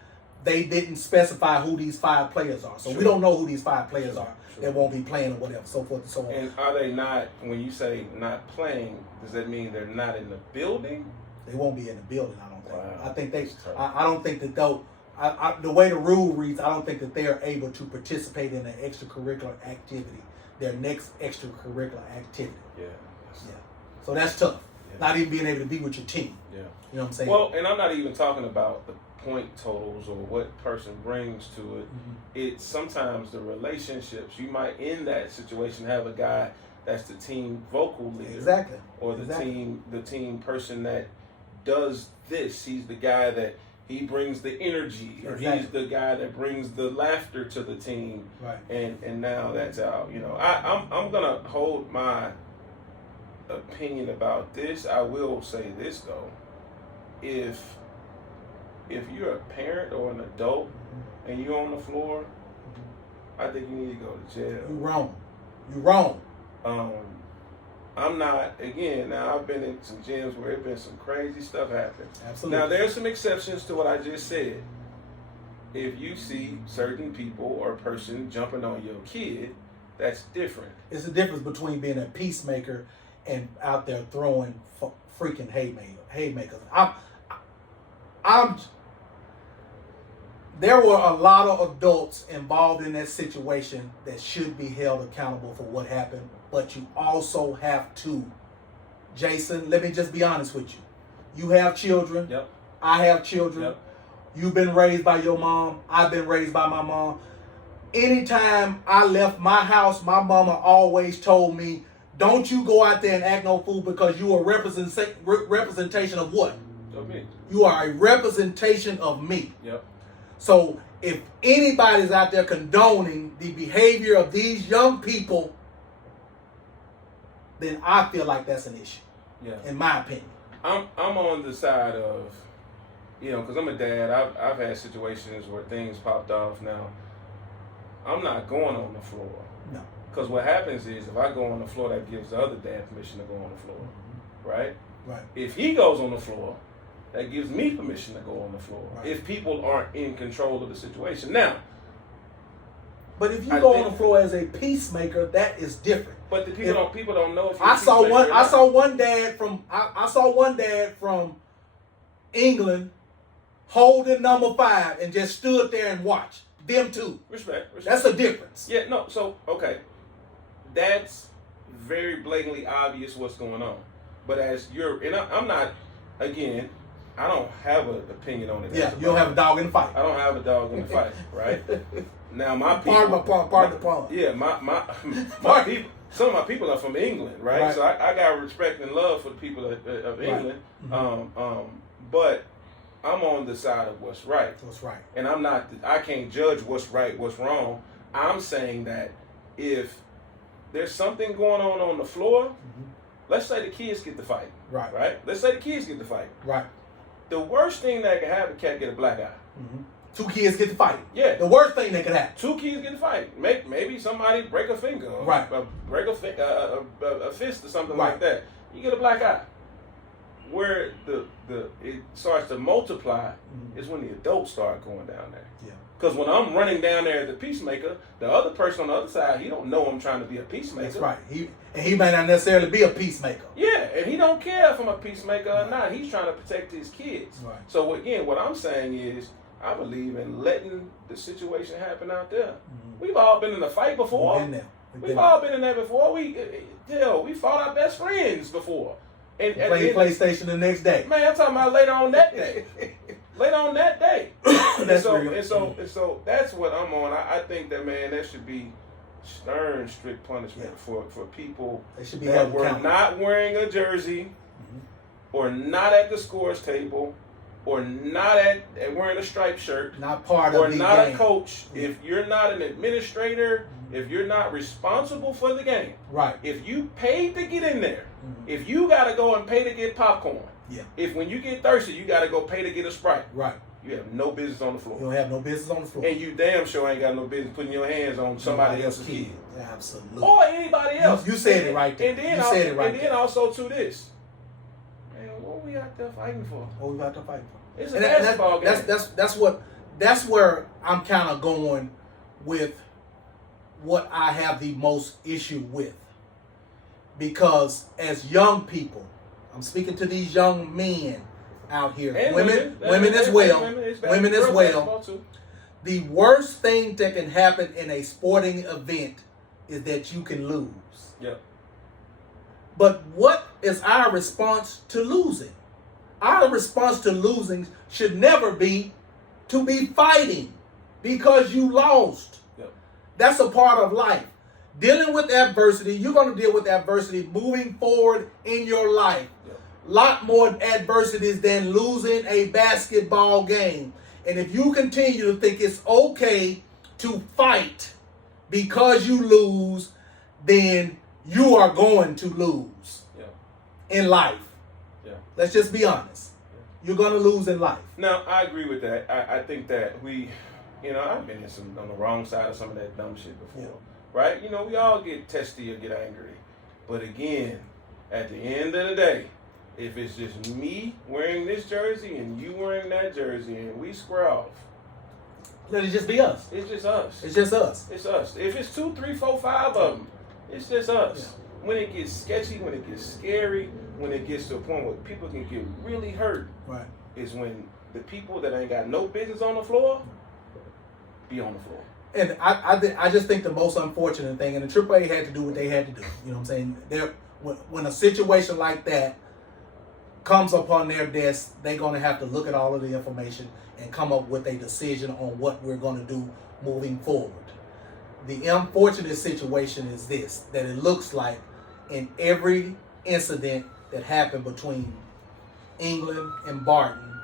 they didn't specify who these 5 players are. So we don't know who these 5 players are. They won't be playing or whatever, so forth and so on. And are they not, when you say not playing, does that mean they're not in the building? They won't be in the building, I don't think. Wow. I think I don't think that they'll, the way the rule reads, I don't think that they are able to participate in an extracurricular activity, their next extracurricular activity. Yeah. So that's tough. Yeah. Not even being able to be with your team. Yeah. You know what I'm saying? Well, and I'm not even talking about the point totals or what person brings to it. Mm-hmm. It's sometimes the relationships. You might in that situation have a guy that's the team vocal leader. Exactly. Or the team person that does this. He's the guy that he brings the energy, or he's the guy that brings the laughter to the team. Right. And now that's out. You know, I'm gonna hold my opinion about this. I will say this though. If you're a parent or an adult and you're on the floor, I think you need to go to jail. You're wrong. I'm not, again, now I've been in some gyms where there's been some crazy stuff happen. Absolutely. Now there's some exceptions to what I just said. If you see certain people or a person jumping on your kid, that's different. It's the difference between being a peacemaker and out there throwing freaking haymakers. There were a lot of adults involved in that situation that should be held accountable for what happened, but you also have to, Jason, let me just be honest with you. You have children. Yep. I have children. Yep. You've been raised by your mom. I've been raised by my mom. Anytime I left my house, my mama always told me, don't you go out there and act no fool because you are a representation of what? Of me. You are a representation of me. Yep. So if anybody's out there condoning the behavior of these young people, then I feel like that's an issue. Yeah. In my opinion. I'm on the side of, because I'm a dad. I've had situations where things popped off. Now, I'm not going on the floor. No. Because what happens is if I go on the floor, that gives the other dad permission to go on the floor. Right? Right. If he goes on the floor, that gives me permission to go on the floor. Right. If people aren't in control of the situation. Now, but if you go on the floor as a peacemaker, that is different. But the people don't know if you're I saw one dad from England holding number 5 and just stood there and watched. Them too. Respect. That's a difference. Yeah, no, so okay. That's very blatantly obvious what's going on. But as I'm not, again, I don't have an opinion on it. Yeah, you don't have a dog in the fight. I don't have a dog in the fight, right? Now my people, part of the pond. Yeah, my people. Some of my people are from England, right? So I got respect and love for the people of England. Mm-hmm. But I'm on the side of what's right. What's right. And I'm not. I can't judge what's right, what's wrong. I'm saying that if there's something going on the floor, mm-hmm. let's say the kids get the fight. Right. Let's say the kids get the fight. Right. The worst thing that can happen, cat get a black eye. Mm-hmm. 2 kids get to fight. Yeah. The worst thing that could happen. 2 kids get to fight. Maybe somebody break a finger. Or right. Break a fist or something like that. You get a black eye. Where it starts to multiply mm-hmm. is when the adults start going down there. Yeah. Because when I'm running down there as a peacemaker, the other person on the other side, he don't know I'm trying to be a peacemaker. That's right. He may not necessarily be a peacemaker. Yeah, and he don't care if I'm a peacemaker or not. He's trying to protect his kids. Right. So again, what I'm saying is, I believe in letting the situation happen out there. Mm-hmm. We've all been in a fight before. We've all been in there before. We fought our best friends before. And play PlayStation the next day. Man, I'm talking about later on that day. Later on that day. That's real. And so that's what I'm on. I think that, man, there should be stern, strict punishment for people that were not wearing a jersey, mm-hmm. or not at the scores table, or not at wearing a striped shirt, not part of or the not game. A coach. Yeah. If you're not an administrator, mm-hmm. if you're not responsible for the game, right? If you paid to get in there, mm-hmm. if you got to go and pay to get popcorn, yeah. If when you get thirsty, you got to go pay to get a Sprite, right? You have no business on the floor. You don't have no business on the floor, and you damn sure ain't got no business putting your hands on somebody else's kid. Yeah, absolutely. Or anybody else. You said it right there. And then then also to this, man, what we out there fighting for? What we out there fighting for? It's a basketball game. That's where I'm kind of going with what I have the most issue with, because as young people, I'm speaking to these young men out here, and women as well. The worst thing that can happen in a sporting event is that you can lose. Yep. But what is our response to losing? Our response to losing should never be to be fighting because you lost. Yep. That's a part of life. Dealing with adversity, you're going to deal with adversity moving forward in your life. Yep. Lot more adversities than losing a basketball game. And if you continue to think it's okay to fight because you lose, then you are going to lose in life. Let's just be honest. You're going to lose in life. Now, I agree with that. I think that I've been on the wrong side of some of that dumb shit before, right? We all get testy or get angry. But again, at the end of the day, if it's just me wearing this jersey and you wearing that jersey and we square off, let it just be us. It's just us. It's just us. It's us. If it's 2, 3, 4, 5 of them, it's just us. Yeah. When it gets sketchy, when it gets scary, when it gets to a point where people can get really hurt, right, is when the people that ain't got no business on the floor be on the floor. And I just think the most unfortunate thing, and the AAA had to do what they had to do. You know what I'm saying? When a situation like that comes upon their desk, they're going to have to look at all of the information and come up with a decision on what we're going to do moving forward. The unfortunate situation is this, that it looks like in every incident that happened between England and Barton,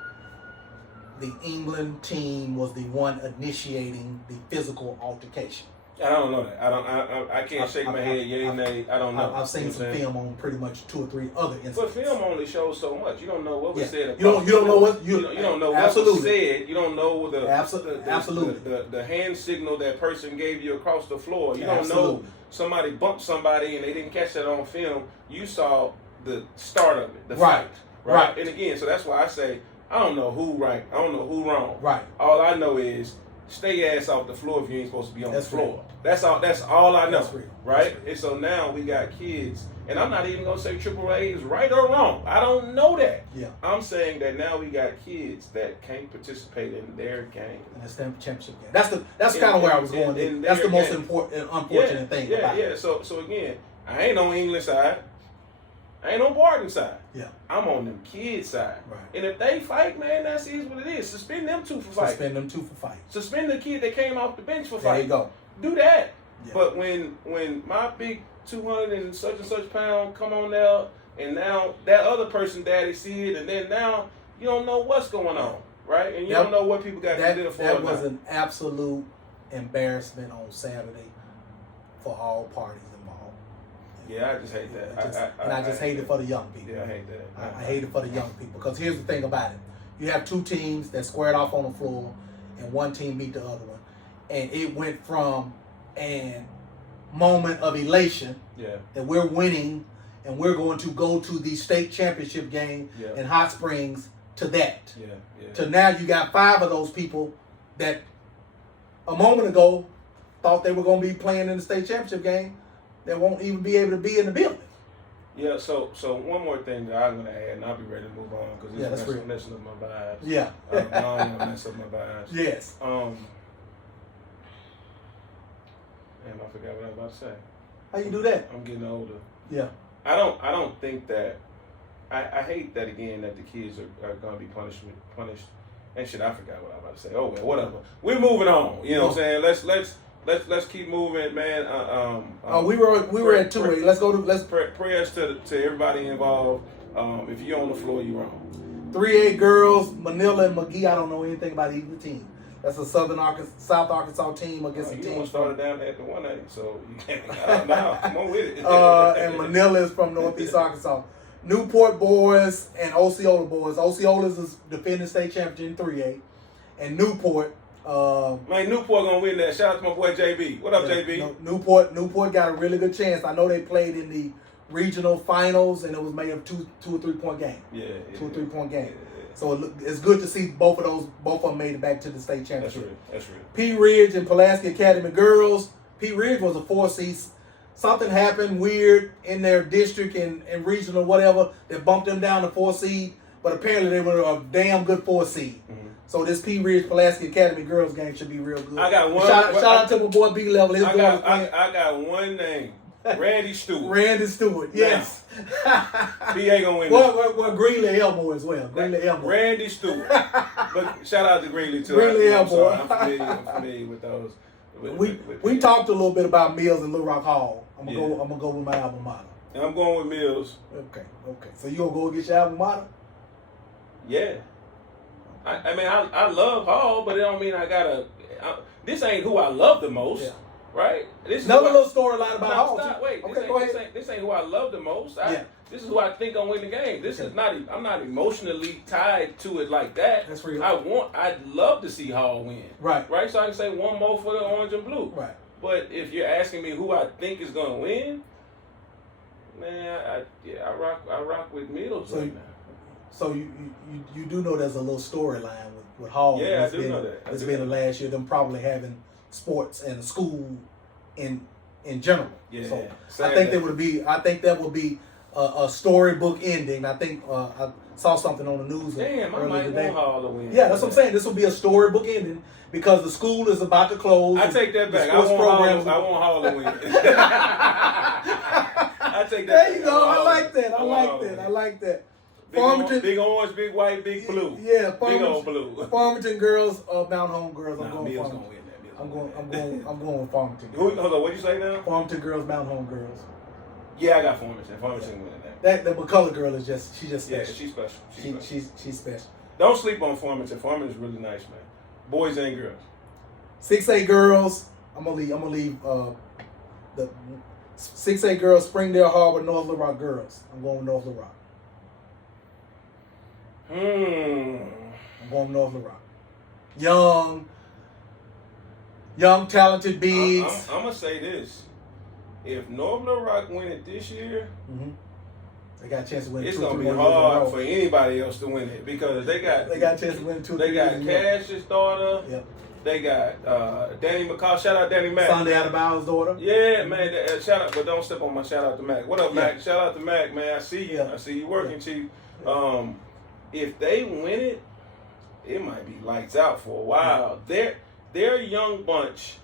the England team was the one initiating the physical altercation. I don't know that. I can't shake my head. Yay, nay. I don't know. I've seen some film on pretty much 2 or 3 other incidents. But film only shows so much. You don't know what was said. You don't know what you don't know what was said. You don't know the hand signal that person gave you across the floor. You don't know somebody bumped somebody and they didn't catch that on film. You saw the start of it, the fight. Right. And again, so that's why I say I don't know who right. I don't know who wrong. Right. All I know is stay your ass off the floor if you ain't supposed to be on the floor. Real. That's all I know. Right? And so now we got kids, and I'm not even gonna say AAA is right or wrong. I don't know that. Yeah. I'm saying that now we got kids that can't participate in their game. And it's the championship game. That's kind of where I was going. That's the most unfortunate thing about it. Yeah. So again, I ain't on England side. I ain't on Barton side. Yeah. I'm on them kids side. Right. And if they fight, man, that's what it is. Suspend them two for fighting. Suspend them two for fighting. Suspend the kid that came off the bench for There fighting. you go. Do that. Yeah. But when my big 200 and such pound come on there, and now that other person daddy see it, and then now you don't know what's going on, right? And you don't know what people got to do for. That was an absolute embarrassment on Saturday for all parties involved. Yeah, I just hate that. I just hate it for the young people. Yeah, I hate that. I hate it for the young people because here's the thing about it: you have two teams that squared off on the floor, and one team beat the other one, and it went from an moment of elation that we're winning and we're going to go to the state championship game in Hot Springs to that. To now you got 5 of those people that a moment ago thought they were going to be playing in the state championship game that won't even be able to be in the building. Yeah, so one more thing that I'm going to add, and I'll be ready to move on because that's messing up my vibes. Yeah. I don't want to mess up my vibes. Yes. Damn, I forgot what I was about to say. How you do that? I'm getting older. Yeah. I don't think that. I hate that again that the kids are going to be punished. And shit, I forgot what I was about to say. Oh well, whatever. We're moving on. You know what I'm saying? Let's keep moving, man. We were at 2A. Let's go to prayers to everybody involved. If you're on the floor, you're wrong. 3A girls, Manila and McGee. I don't know anything about either team. That's a South Arkansas team against a team. You started down at the 1A, so you can't. Now, come on with it. And Manila is from Northeast Arkansas. Newport boys and Osceola boys. Osceola is defending state champion in 3A, and Newport. Man, Newport gonna win that. Shout out to my boy JB. What up, JB? No, Newport got a really good chance. I know they played in the regional finals, and it was made of two or 3 point game. 2 or 3 point game. So it's good to see both of them made it back to the state championship. That's real. P. Ridge and Pulaski Academy girls. P. Ridge was a 4 seed. Something happened weird in their district and regional whatever that bumped them down to 4 seed. But apparently they were a damn good 4 seed. Mm-hmm. So this P. Ridge Pulaski Academy girls game should be real good. I got one. Shout out to my boy B Level. I got one name. Randy Stewart. Randy Stewart, yes. PA gonna win. Well, Greenlee Elbow as well. Greenlee Elbow. Randy Stewart. But shout out to Greenlee too. Greenlee Elbow. I'm familiar with those. We talked a little bit about Mills and Little Rock Hall. I'm gonna go with my alma mater. And I'm going with Mills. Okay. So you gonna go get your alma mater? Yeah. I mean I love Hall, but it don't mean I gotta. This ain't who I love the most. Yeah. Right? This another little storyline about Hall. Wait, okay, go ahead. This ain't who I love the most. This is who I think I'm winning the game. This is not. I'm not emotionally tied to it like that. That's real. I'd love to see Hall win. Right. So I can say one more for the orange and blue. Right. But if you're asking me who I think is gonna win, man, I rock with Mills right now. So you do know there's a little storyline with Hall. Yeah, I do know that. It's been the last year. Them probably having sports and school in general. Yeah. So I think that would be a storybook ending. I think I saw something on the news earlier today. Want Hall to win. Yeah, that's what I'm saying. This will be a storybook ending because the school is about to close. I take that back. I want Hall to win. I take that. There you go. I like that. Big orange, big white, big blue. Yeah, big old blue. Farmington girls, Mount Home girls. I'm going Mills Farmington. Gonna win that. I'm going with Farmington. Hold on, what'd you say now? Farmington girls, Mount Home girls. Yeah, I got Farmington. Farmington winning that. That McCullough girl is she's just special. Yeah, she's special. She's special. Don't sleep on Farmington. Farmington's really nice, man. Boys and girls. 6A girls. I'm gonna leave the 6A girls, Springdale Harbor, North Little Rock girls. I'm going with North Little Rock. I'm going North Little Rock. Young, talented bigs. I'm gonna say this: if North Little Rock win it this year, they got a chance to win. It's gonna be hard for anybody else to win it because they got a chance to win 2 or 3 They got years Cash's daughter. Yep. They got Danny McCall. Shout out Danny Mac. Sunday Adebayo's daughter. Yeah, man. Shout out, but don't step on my shout out to Mac. What up, Mac? Shout out to Mac, man. I see you. I see you working, Chief. If they win it, it might be lights out for a while. Their young bunch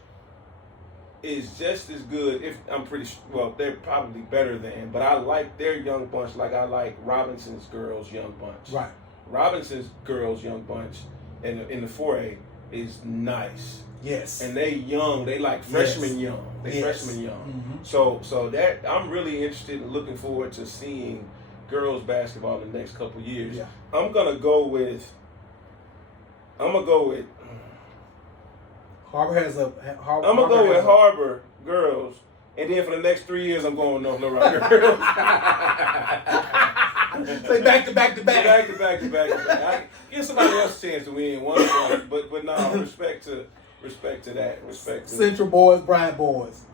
is just as good. If I'm pretty well, they're probably better than. But I like their young bunch like I like Robinson's girls young bunch. Right. Robinson's girls young bunch in the 4A is nice. Yes. And they young. They like freshman young. They freshman young. So that I'm really interested in looking forward to seeing girls basketball in the next couple years. Yeah. I'm gonna go with Harbor has a. Harbor, I'm gonna go with has Harbor girls, and then for the next 3 years, I'm going North Little Rock girls. Say back to back. Give somebody else a chance to win one, but no, respect to that. Respect to Central boys, Bryant boys.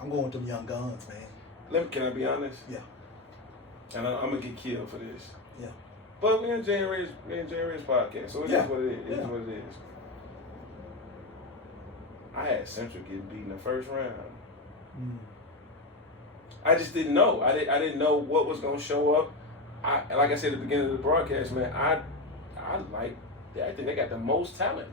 I'm going with them young guns, man. Can I be honest? Yeah. And I'm gonna get killed for this. Yeah. But we're in JayNReg's podcast, so it is what it is. It is what it is. I had Central getting beat in the first round. I just didn't know. I didn't know what was gonna show up. Like I said at the beginning of the broadcast, man. I think they got the most talent.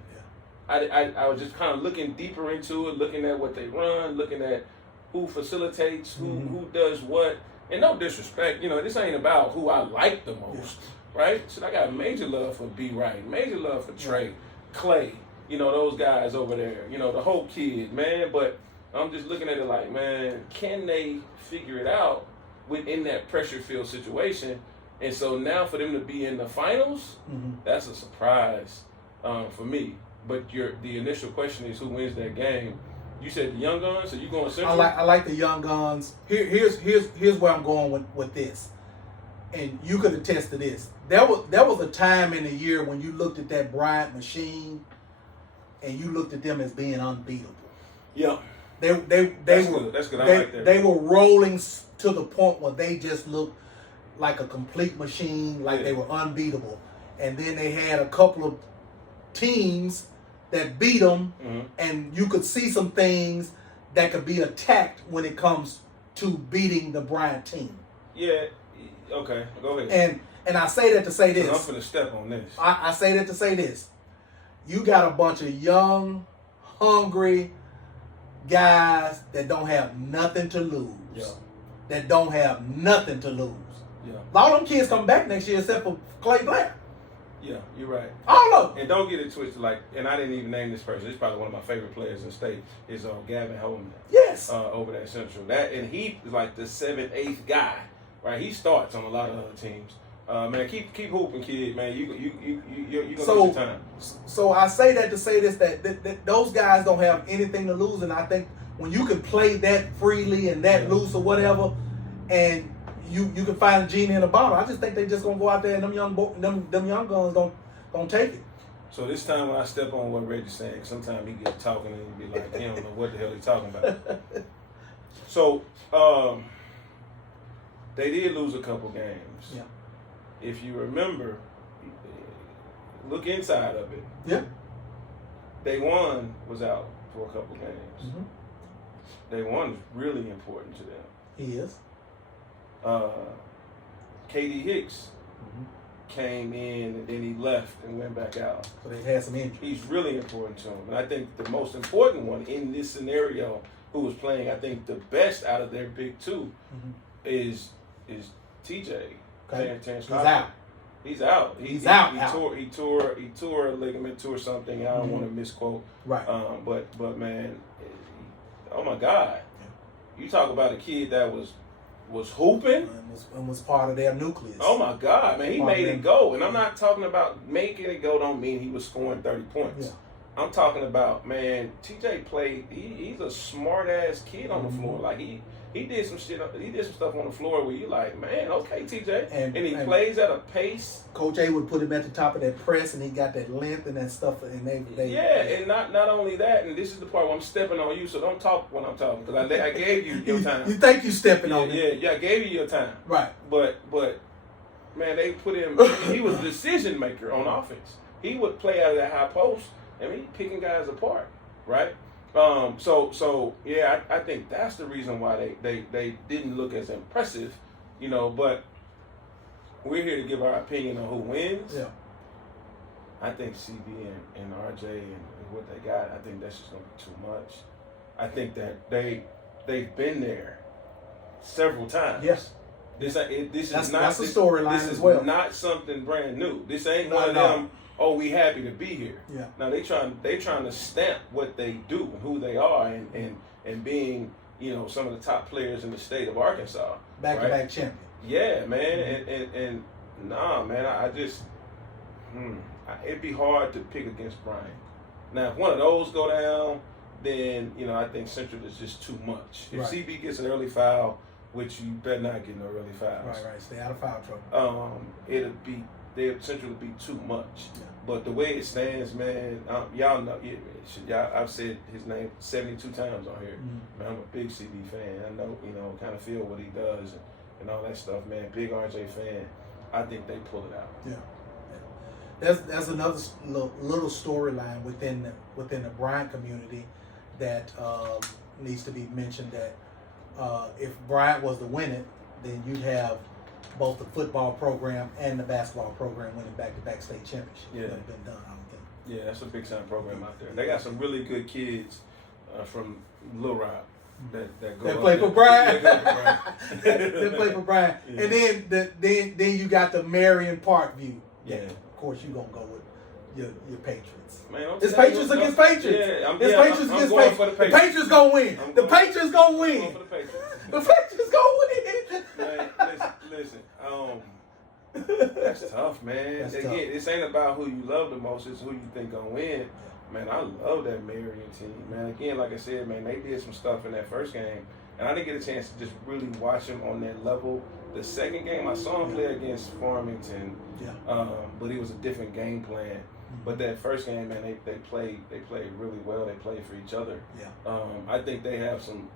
Yeah. I was just kind of looking deeper into it, looking at what they run, looking at who facilitates, who does what. And no disrespect, this ain't about who I like the most, right? So I got major love for B. Wright, major love for Trey, Clay, those guys over there, the whole kid, man. But I'm just looking at it like, man, can they figure it out within that pressure-filled situation? And so now for them to be in the finals, that's a surprise for me. But the initial question is who wins that game. You said the young guns, so you going Central? I like the young guns. Here's where I'm going with this, and you could attest to this. There was a time in the year when you looked at that Bryant machine, and you looked at them as being unbeatable. Yeah, That's good. I like that. They were rolling to the point where they just looked like a complete machine, like they were unbeatable. And then they had a couple of teams that beat them, and you could see some things that could be attacked when it comes to beating the Bryant team. Yeah, okay, go ahead. And I say that to say this. I'm finna step on this. I say that to say this. You got a bunch of young, hungry guys that don't have nothing to lose. Yeah. That don't have nothing to lose. Yeah. A lot of them kids come back next year except for Clay Blair. Yeah, you're right. All of them. And don't get it twisted. And I didn't even name this person. He's probably one of my favorite players in state. Is Gavin Holman. Yes. Over at Central. And he is like the 7th, 8th guy, right? He starts on a lot of other teams. Man, keep hooping, kid. Man, you're gonna get your time. So I say that to say this that those guys don't have anything to lose, and I think when you can play that freely and that loose or whatever, and you can find a genie in a bottle. I just think they just gonna go out there and them young guns don't take it. So this time when I step on what Reggie's saying, sometimes he get talking and he be like, he don't know what the hell he's talking about. So they did lose a couple games. Yeah. If you remember, look inside of it. Yeah. Day one was out for a couple games. Day one is really important to them. He is. KD Hicks came in and then he left and went back out. So they had some injuries. He's really important to him. And I think the most important one in this scenario, who was playing, I think, the best out of their big two is TJ. Okay. Terrence He's out. He's out. He's out. He tore a ligament, tore something. I don't want to misquote. Right. But man, oh my God. Yeah. You talk about a kid that was hooping and was part of their nucleus. Oh my God, man, he made it go. And I'm not talking about making it go don't mean he was scoring 30 points. Yeah. I'm talking about, man, TJ played, he's a smart ass kid on the floor. Like he did some shit, he did some stuff on the floor where you like, man, okay, TJ. And he plays at a pace. Coach A would put him at the top of that press and he got that length and that stuff. And and not only that, and this is the part where I'm stepping on you, so don't talk when I'm talking, because I gave you your time. You think you stepping on me? Yeah, I gave you your time. Right. But man, they put him, he was a decision maker on offense. He would play out of that high post and he picking guys apart, right? So yeah, I think that's the reason why they didn't look as impressive, but we're here to give our opinion on who wins. Yeah. I think CB and RJ and what they got, I think that's just gonna be too much. I think that they've been there several times. Yes. This is not that's a storyline as well. This is not something brand new. This ain't Not one of at all. them. Oh, we happy to be here. Yeah. Now they trying to stamp what they do and who they are and being some of the top players in the state of Arkansas. Back-to-back champion. Yeah, man, and nah, man, I just it'd be hard to pick against Bryant. Now, if one of those go down, then I think Central is just too much. If CB gets an early foul, which you better not get no early fouls. Right. Stay out of foul trouble. Central would be too much. Yeah. But the way it stands, man, y'all know. I've said his name 72 times on here. Mm-hmm. Man, I'm a big CB fan. I know, kind of feel what he does and all that stuff, man. Big RJ fan. I think they pull it out. Yeah. There's another little storyline within the Bryant community that needs to be mentioned. That if Bryant was to win it, then you'd have both the football program and the basketball program winning back-to-back state championships. Yeah. That have been done, I don't think. Yeah, that's a big time program out there. They got some really good kids from Little Rock that go. They play for Bryant. They play for Bryant. Yeah. And then you got the Marion Parkview. Yeah. Of course, you're gonna go with your Patriots. Man, it's Patriots against Patriots. It's Patriots against Patriots. The Patriots gonna win. The Patriots gonna win. I'm going for the Patriots. The Patriots gonna win. Man, listen. That's tough, man. That's Again, tough. this ain't about who you love the most. It's who you think gonna win. Man, I love that Marion team, man. Again, like I said, man, they did some stuff in that first game, and I didn't get a chance to just really watch them on that level. The second game, I saw him play against Farmington, but it was a different game plan. Mm-hmm. But that first game, man, they played really well. They played for each other. Yeah. I think they have some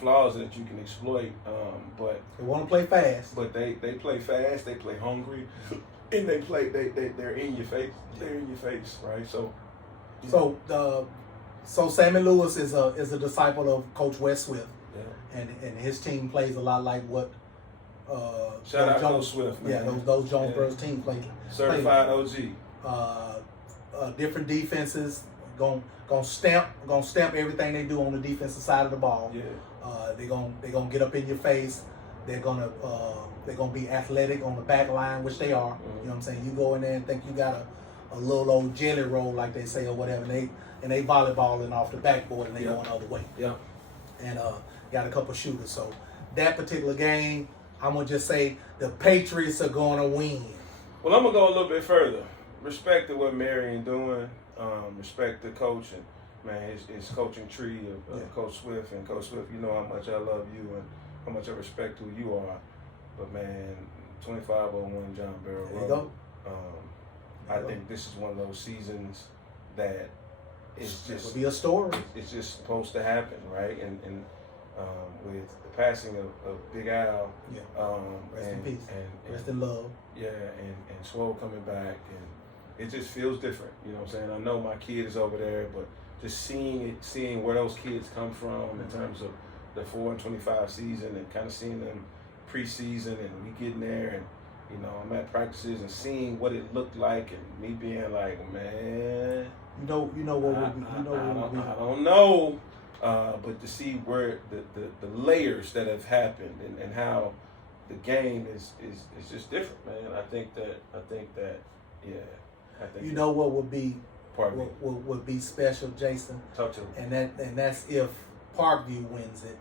flaws that you can exploit, but they want to play fast. But they play fast. They play hungry, and they're in your face. They're in your face, right? So Sammy Lewis is a disciple of Coach Wes Swift, yeah. and his team plays a lot like what. Shout out Coach Swift, man. Yeah, those Jonesboro teams play. Certified OG. Different defenses gonna stamp everything they do on the defensive side of the ball. Yeah. They're gonna get up in your face. They're gonna be athletic on the back line, which they are. Mm-hmm. You know what I'm saying? You go in there and think you got a little old jelly roll, like they say, or whatever. And they volleyballing off the backboard and they going the other way. Yeah. And got a couple shooters. So that particular game, I'm gonna just say the Patriots are gonna win. Well, I'm gonna go a little bit further. Respect to what Marion doing. Respect the coach and man, his coaching tree of Coach Swift. And Coach Swift, you know how much I love you and how much I respect who you are. But man, 2501 John Barrow Road. There you go. I think this is one of those seasons that it's just it'll be a story. It's just supposed to happen, right? And with the passing of Big Al, Rest in peace. And rest in love. Yeah, and Swole coming back, and it just feels different. You know what I'm saying? I know my kid is over there, but just seeing where those kids come from in terms of the 4-25 season, and kind of seeing them preseason, and we getting there, and I'm at practices and seeing what it looked like, and me being like, man, you know what would be. I don't know. But to see where the layers that have happened and how the game is just different, man. I think that you know what would be Parkview would be special, Jason. Talk to him. And that's if Parkview wins it.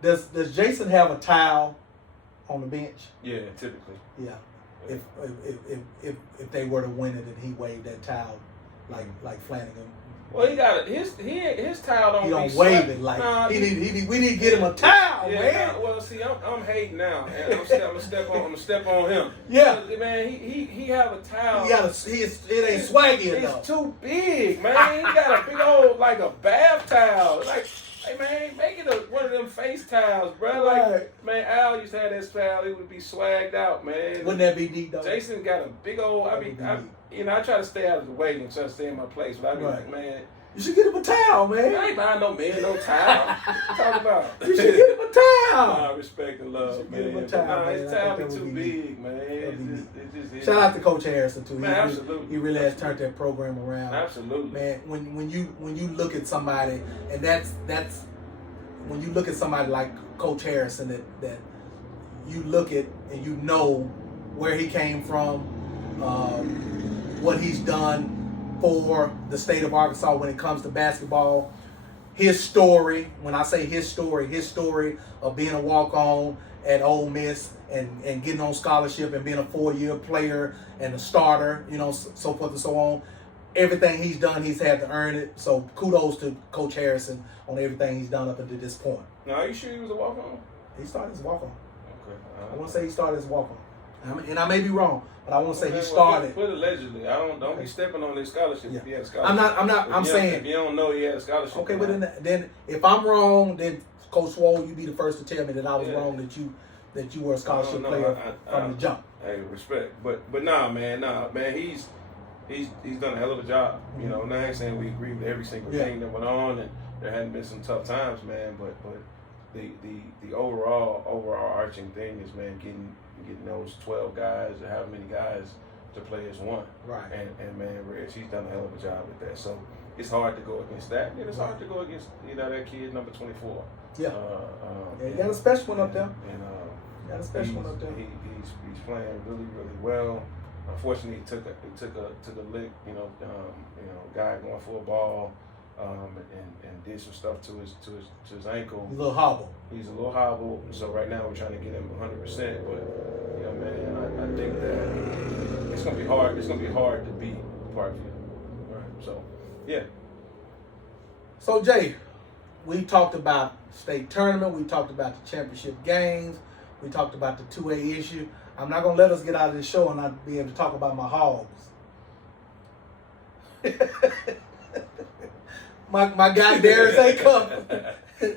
Does Jason have a towel on the bench? Yeah, typically. Yeah. If they were to win it and he waved that towel like Flanagan. Well, he got his towel don't. He don't be wave it like we need to get him a towel, man. Well, see, I'm hating now, and I'm gonna step on him. Yeah, man, he have a towel. It ain't swaggy enough. It's too big, man. He got a big old like a bath towel. Like, hey man, make it one of them face towels, bro. Like, man, Al used to have this towel. It would be swagged out, man. Wouldn't that be neat though? Jason got a big old. I try to stay out of the way and try to stay in my place, but I be like, man, You should get him a towel, man. I ain't buying no man no towel. What you talking about? You should get him a towel. Nah, respect and love, man. Get him a But towel, nah, man. his I towel think be that too would be big, man. It just is. Shout out to Coach Harrison too. Man, absolutely. He really has turned that program around. Absolutely. Man, when you look at somebody, and that's when you look at somebody like Coach Harrison, that you look at and you know where he came from, what he's done for the state of Arkansas when it comes to basketball. His story, when I say his story of being a walk-on at Ole Miss and getting on scholarship and being a 4-year player and a starter, so forth and so on. Everything he's done, he's had to earn it. So kudos to Coach Harrison on everything he's done up until this point. Now, are you sure he was a walk-on? He started as a walk-on. Okay. I want to say he started as a walk-on. And I may be wrong, but I want to say he Well, started. put allegedly. Don't be stepping on his scholarship if he had a scholarship. I'm saying. If you don't know he had a scholarship. Okay, but then if I'm wrong, then Coach Swoll, you be the first to tell me that I was wrong, that you were a scholarship player from the jump. Hey, respect. But nah, man, he's done a hell of a job. Now I ain't saying we agree with every single thing that went on, and there hadn't been some tough times, man. But the overarching thing is, man, getting those 12 guys or however many guys to play as one. Right. And man, Reg, he's done a hell of a job with that. So it's hard to go against that. And it's hard to go against that kid number 24. Yeah. You got a special one up there. And got a special one up there. He's playing really, really well. Unfortunately, he took a lick. Guy going for a ball, and did some stuff to his ankle. He's a little hobble. He's a little hobble. So right now we're trying to get him 100%. But man, I think that it's gonna be hard. It's gonna be hard to beat Parkview. Right. So yeah. So Jay, we talked about state tournament. We talked about the championship games. We talked about the 2A issue. I'm not going to let us get out of this show and not be able to talk about my hogs. my guy Darius A. Cup.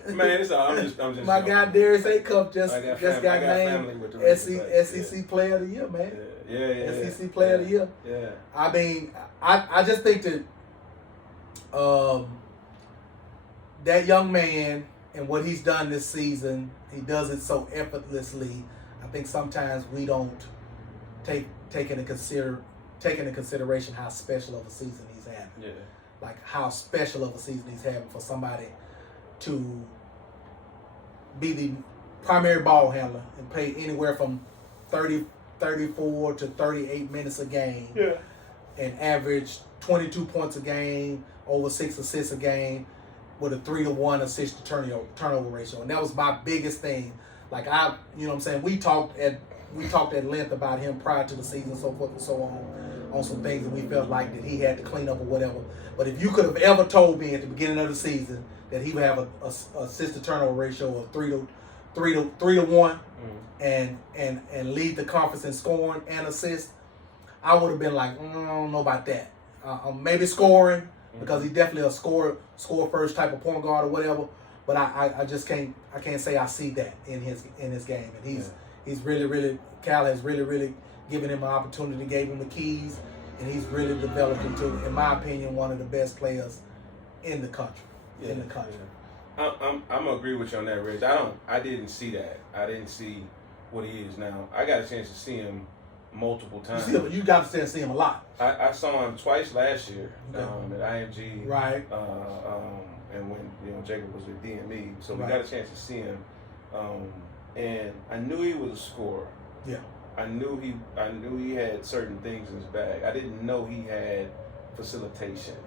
Man, it's all, I'm just my guy Darius A. Cup just got named SEC Player of the Year, man. Yeah. SEC Player of the Year. Yeah. I mean, I just think that that young man and what he's done this season, he does it so effortlessly. I think sometimes we don't take into consideration how special of a season he's having. Yeah. Like how special of a season he's having for somebody to be the primary ball handler and play anywhere from 34 to 38 minutes a game. Yeah. And average 22 points a game, over 6 assists a game, with a 3-to-1 assist to turnover ratio. And that was my biggest thing. Like we talked at length about him prior to the season, so forth and so on some things that we felt like that he had to clean up or whatever. But if you could have ever told me at the beginning of the season that he would have a assist to turnover ratio of 3-to-1 and lead the conference in scoring and assist, I would have been like, I don't know about that. Maybe scoring, because he's definitely a score first type of point guard or whatever. But I just can't say I see that in his game. And he's really Cal has really given him an opportunity, gave him the keys, and he's really developed into, in my opinion, one of the best players in the country. Yeah. I'm gonna agree with you on that, Reg. I didn't see that. I didn't see what he is now. I got a chance to see him multiple times. You got to see him a lot. I saw him twice last year at IMG. Right. And when Jacob was with DME, so we got a chance to see him. And I knew he was a scorer. Yeah. I knew he had certain things in his bag. I didn't know he had facilitation.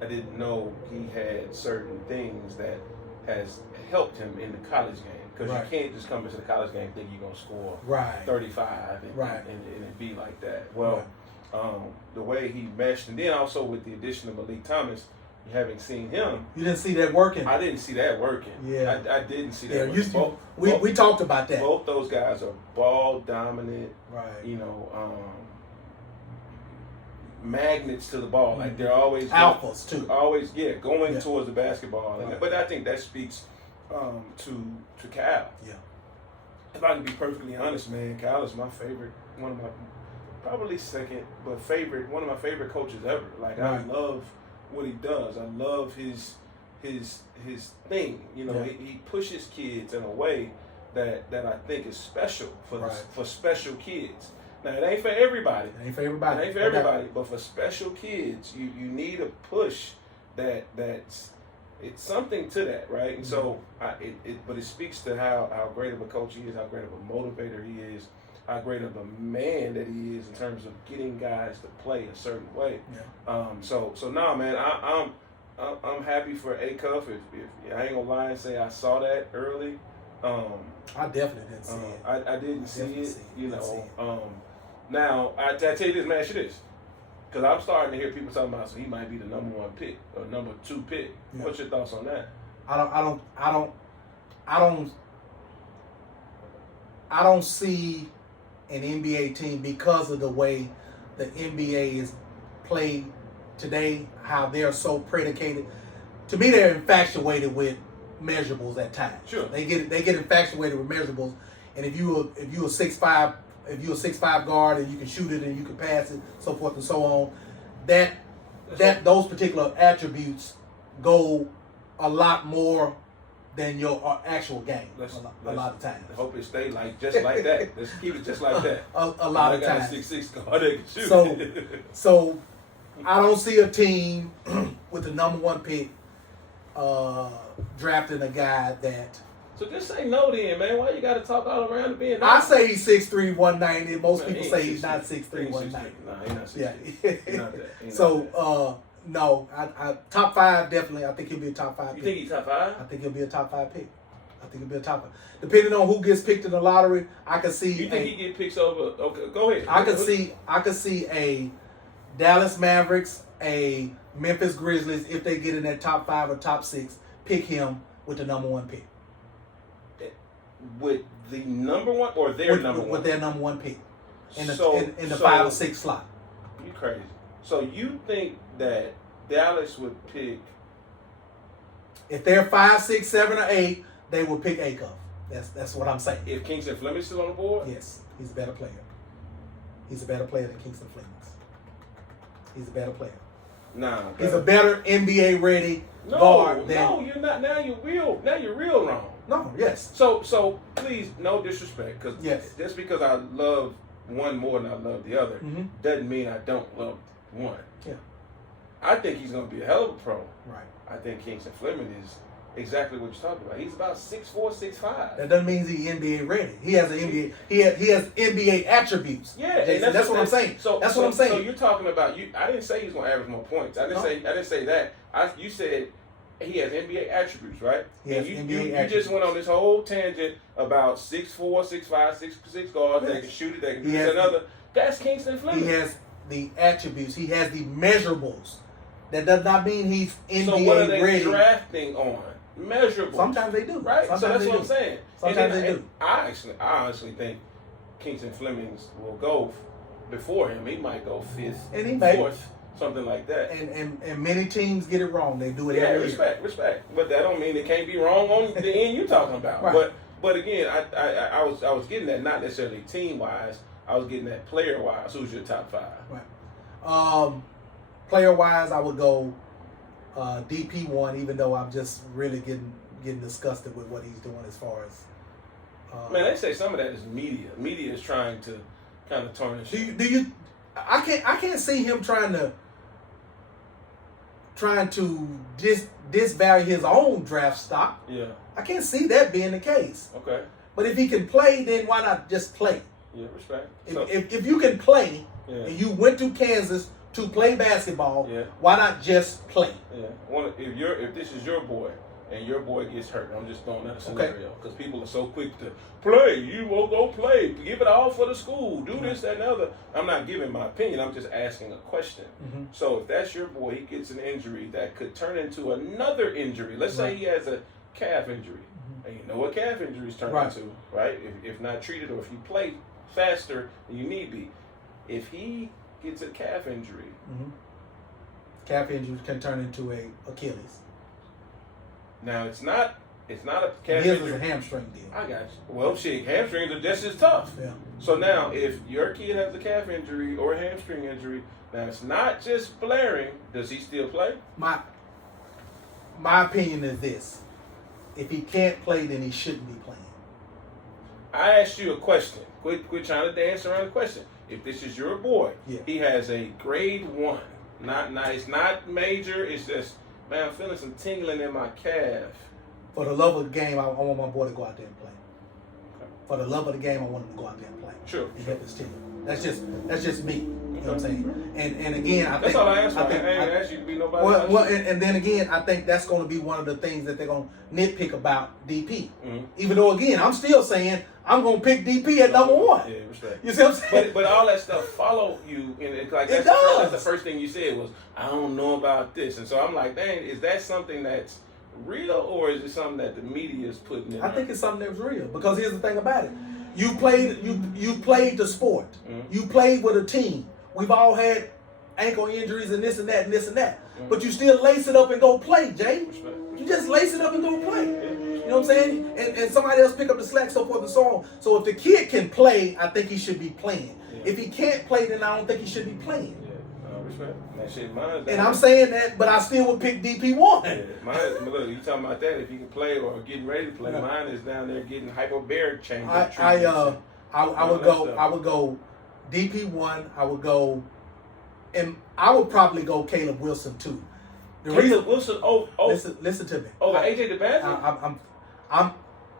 I didn't know he had certain things that has helped him in the college game. Because you can't just come into the college game and think you're going to score 35 and it be like that. Well, the way he meshed, and then also with the addition of Malik Thomas, having seen him. You didn't see that working? I didn't see that working. Yeah. I didn't see that working. We talked about that. Both those guys are ball dominant. Right. Magnets to the ball. Like they're always alphas too. Always, going towards the basketball. Right. But I think that speaks to Cal. Yeah. If I can be perfectly honest, man, Cal is my favorite. One of my probably second, but favorite. One of my favorite coaches ever. Like I love what he does. I love his thing. You know, Yeah. he pushes kids in a way that I think is special Right. for special kids. Now it ain't for everybody. It ain't for everybody. It ain't for everybody, but for special kids, you need a push that's it's something to that, right? And so but it speaks to how great of a coach he is, how great of a motivator he is, how great of a man that he is in terms of getting guys to play a certain way. Yeah. So nah, man, I'm happy for Acuff. If I ain't gonna lie and say I saw that early. I definitely didn't see it. I didn't see Definitely it. see it. You Didn't see know. Now I tell you this, man, shit is. Because I'm starting to hear people talking about so he might be the number 1 pick or number 2 pick. Yeah. What's your thoughts on that? I don't see an NBA team because of the way the NBA is played today, how they're so predicated. To me, they're infatuated with measurables at times. Sure. They get infatuated with measurables, and if you a 6'5" guard and you can shoot it and you can pass it, so forth and so on, those particular attributes go a lot more than your actual game. A lot of times. I hope it stay just like that. Let's keep it just like that. A lot of got times. a 6'6" guard that can shoot. So I don't see a team with the number 1 pick drafting a guy that. So just say no then, man. Why you got to talk all around the bend? I say he's 6'3", 190. Most No, people he say ain't he's not 6'3", 6'3". 190. Nah, he's not 6'3". Yeah. He's not that. He's not So that. no, I top 5 definitely. I think he'll be a top 5 You pick. think he's top 5? I think he'll be a top 5 pick. I think he'll be a top 5. Depending on who gets picked in the lottery, I could see. You think he get picks over? Okay, go ahead. I could see a Dallas Mavericks, a Memphis Grizzlies, if they get in that top 5 or top 6, pick him with the number 1 pick. With the number 1 or their number 1? With their number 1 pick in the So- in the so- 5 or 6 slot. You crazy. So you think that Dallas would pick? If they're 5, 6, 7, or 8, they will pick Acuff. That's what I'm saying. If Kingston Fleming's still on the board? Yes, he's a better player. He's a better player than Kingston Flemings. He's a better player. Nah. He's a better NBA ready guard than. No, you're not. Now you're real wrong. No, yes. So please, no disrespect, because Yes. just because I love one more than I love the other Mhm. doesn't mean I don't love one. Yeah. I think he's going to be a hell of a pro. Right. I think Kingston Fleming is exactly what you're talking about. He's about 6'4", 6'5". That doesn't mean he's NBA ready. He has an NBA. He has NBA attributes. Yeah, Jason, that's what I'm saying. That's what I'm saying. So you're talking about you. I didn't say he's going to average more points. I didn't say that. You said he has NBA attributes, right? He has and NBA you attributes. just went on this whole tangent about 6'4", 6'5", 6'6" guards that can shoot it, that can do this and another. That's Kingston Fleming. He has the attributes. He has the measurables. That does not mean he's NBA So what are they ready. drafting on? Measurable. Sometimes they do. Right? Sometimes So that's they what do. I'm saying. Sometimes And they do. I honestly think Kingston Flemings will go before him. He might go 5th, And he may. 4th, something like that. And many teams get it wrong. They do it every year. Respect. But that don't mean it can't be wrong on the end you talking about. Right. But again, I was getting that not necessarily team wise. I was getting that player wise. Who's your top 5? Right. Player wise, I would go DP1, even though I'm just really getting disgusted with what he's doing as far as. Man, they say some of that is media. Media is trying to kind of tarnish. Do you? I can't see him trying to disvalue his own draft stock. Yeah. I can't see that being the case. Okay. But if he can play, then why not just play? Yeah, respect. If you can play, Yeah. and you went to Kansas to play basketball, Yeah. why not just play? Yeah. If this is your boy and your boy gets hurt, I'm just throwing that scenario because people are so quick to play. You won't go play. Give it all for the school. Do this, that, and the other. I'm not giving my opinion. I'm just asking a question. Mm-hmm. So if that's your boy, he gets an injury that could turn into another injury. Let's say he has a calf injury. And you know what calf injuries turn into, right? If not treated or if you play faster than you need be. If he gets a calf injury, calf injury can turn into a Achilles. now it's not it's not a calf His injury. is a hamstring deal. I got you. Well, shit, hamstrings are just as tough. Yeah. So now, if your kid has a calf injury or a hamstring injury, now it's not just flaring. Does he still play? My opinion is this: if he can't play, then he shouldn't be playing. I asked you a question. Quit trying to dance around the question. If this is your boy, Yeah. he has a grade 1. It's not major. It's just, man, I'm feeling some tingling in my calf. For the love of the game, I want my boy to go out there and play. For the love of the game, I want him to go out there and play. Sure. And help his team. That's just me. You know what I'm saying? And again, I think that's all I asked for. I think, I ain't asked you to be nobody. well, and then again, I think that's going to be one of the things that they're going to nitpick about DP. Mm-hmm. Even though, again, I'm still saying I'm going to pick DP at number 1. Yeah, respect. You see what I'm saying? But all that stuff follow you, and it's like It that's does. the first thing you said was, I don't know about this, and so I'm like, dang, is that something that's real, or is it something that the media is putting in? I think it's something that's real, because here's the thing about it: you played the sport, you played with a team. We've all had ankle injuries and this and that and this and that, but you still lace it up and go play, Jay. Respect. You just lace it up and go play. You know what I'm saying? And somebody else pick up the slack, so forth and so on. So if the kid can play, I think he should be playing. Yeah. If he can't play, then I don't think he should be playing. Yeah, respect. That shit, mine. And I'm saying that, but I still would pick DP1. Yeah, mine. Look, you talking about that? If he can play or getting ready to play, Yeah. mine is down there getting hyperbaric chamber. I would go DP1. I would go, and I would probably go Caleb Wilson too. Caleb Wilson. Listen to me. Over AJ DeBanton.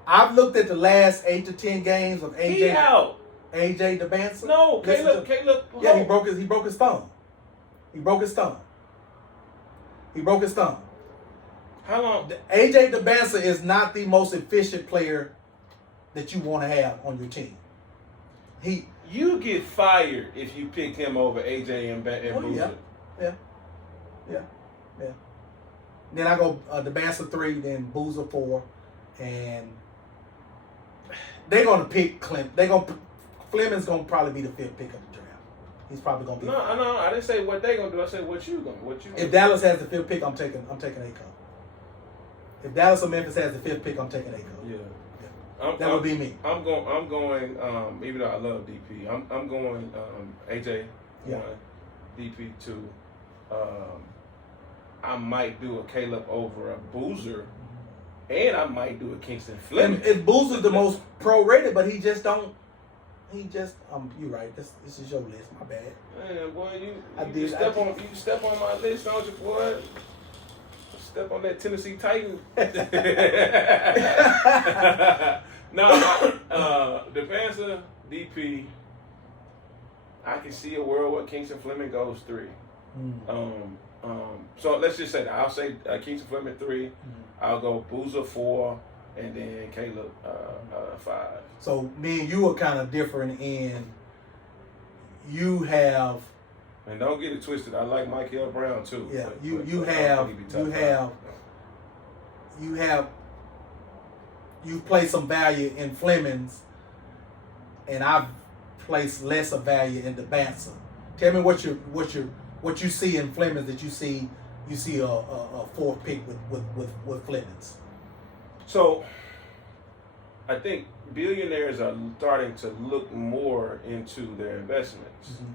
I've looked at the last 8 to 10 games of AJ. He out. AJ DeBanson. No, Caleb. Yeah, he broke his thumb. He broke his thumb. How long? AJ DeBanson is not the most efficient player that you want to have on your team. You get fired if you pick him over AJ and Boozer. Yeah. Then I go DeBanson 3, then Boozer 4, and they're gonna pick Clint. Fleming's gonna probably be the 5th pick of the draft. He's probably gonna be. No, I didn't say what they gonna do. I said what you gonna. If Dallas has the 5th pick, I'm taking A-Cup. If Dallas or Memphis has the 5th pick, I'm taking A-Cup. Yeah. That would be me. I'm going. Even though I love DP, I'm going AJ. Yeah. 1, DP 2. I might do a Caleb over a Boozer, and I might do a Kingston Fleming. And Boozer's the most pro-rated, but he just don't. You're right. This is your list. My bad. Man, boy, you step on my list, don't you, boy? Step on that Tennessee Titan. No, defensive DP. I can see a world where Kingston Fleming goes 3. So let's just say that I'll say Kingston Fleming 3. I'll go Boozer 4, and then Caleb 5. So me and you are kind of different in. You have. And don't get it twisted. I like Michael Brown too. Yeah, but you've placed some value in Fleming's, and I've placed less of value in the Banson. Tell me what you see in Fleming's that you see a 4th pick with Fleming's. So I think billionaires are starting to look more into their investments. Mm-hmm.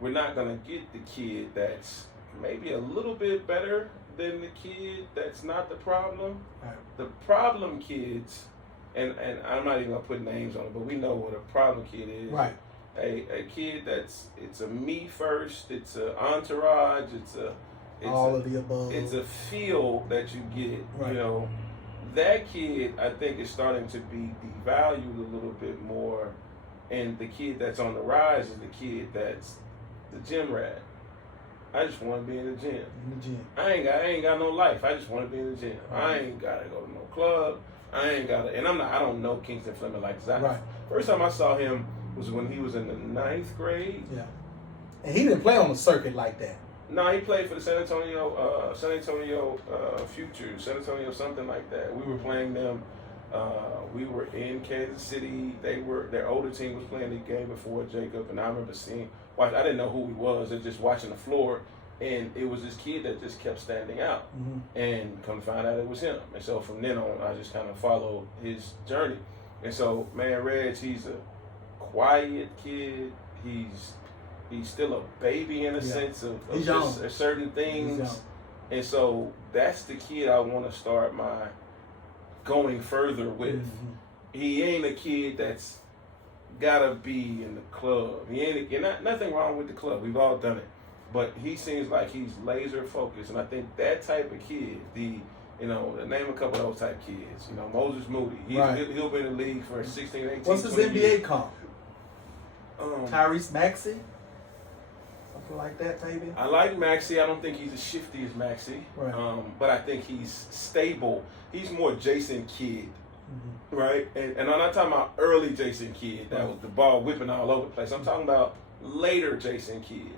We're not going to get the kid that's maybe a little bit better than the kid that's not the problem. Right. The problem kids, and I'm not even going to put names on it, but we know what a problem kid is. Right. A kid it's a me first, it's an entourage, it's all of the above. It's a feel that you get, right. You know. That kid, I think, is starting to be devalued a little bit more, and the kid that's on the rise is the kid that's the gym rat. I just want to be in the gym. I ain't got no life. I just want to be in the gym. Right. I ain't gotta go to no club. I don't know Kingston Fleming like that. Right. First time I saw him was when he was in the 9th grade. Yeah. And he didn't play on the circuit like that. No, he played for the San Antonio Future, San Antonio something like that. We were playing them. We were in Kansas City. Their older team was playing the game before Jacob, and I remember I didn't know who he was. And just watching the floor, And it was this kid that just kept standing out. And come to find out it was him. And so from then on, I just kind of followed his journey. And so, man, Reg, he's a quiet kid. He's still a baby in a sense of just certain things. And so that's the kid I want to start my going further with. He ain't a kid that's gotta be in the club. He ain't nothing wrong with the club. We've all done it. But he seems like he's laser focused, and I think that type of kid, name a couple of those type kids. Moses Moody. He'll be in the league for 16, 18, What's his NBA comp? Tyrese Maxey? Something like that, maybe? I like Maxey. I don't think he's as shifty as Maxey. Right. But I think he's stable. He's more Jason Kidd. Right? And I'm not talking about early Jason Kidd. That was the ball whipping all over the place. I'm talking about later Jason Kidd.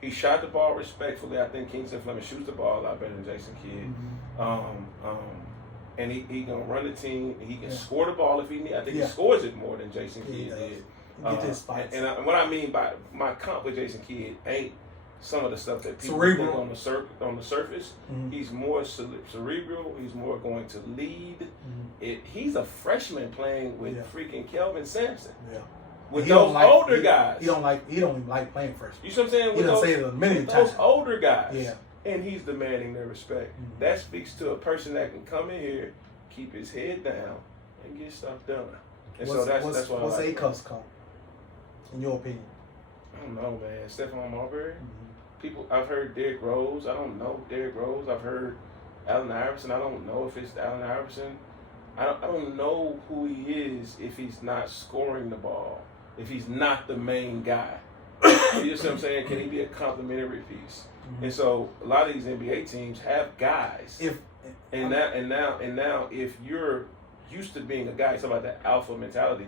He shot the ball respectfully. I think Kingston Fleming shoots the ball a lot better than Jason Kidd. And he gonna run the team. He can score the ball if he need. I think he scores it more than Jason Kidd did. And what I mean by my comp with Jason Kidd ain't some of the stuff that people think on the surface. He's more cerebral. He's more going to lead. He's a freshman playing with freaking Kelvin Sampson. With those older guys. He don't even like playing freshmen. You see what I'm saying? He done say it a million times. Those older guys. And he's demanding their respect. That speaks to a person that can come in here, keep his head down, and get stuff done. And that's why. What's Acuff's comp, in your opinion? I don't know, man. Stephon Marbury. I've heard Derrick Rose. I don't know Derrick Rose. I've heard Allen Iverson. I don't know if it's Allen Iverson. I don't know who he is if he's not scoring the ball. If he's not the main guy. You know what I'm saying? Can he be a complementary piece? And so a lot of these NBA teams have guys. Now if you're used to being a guy, it's about that alpha mentality.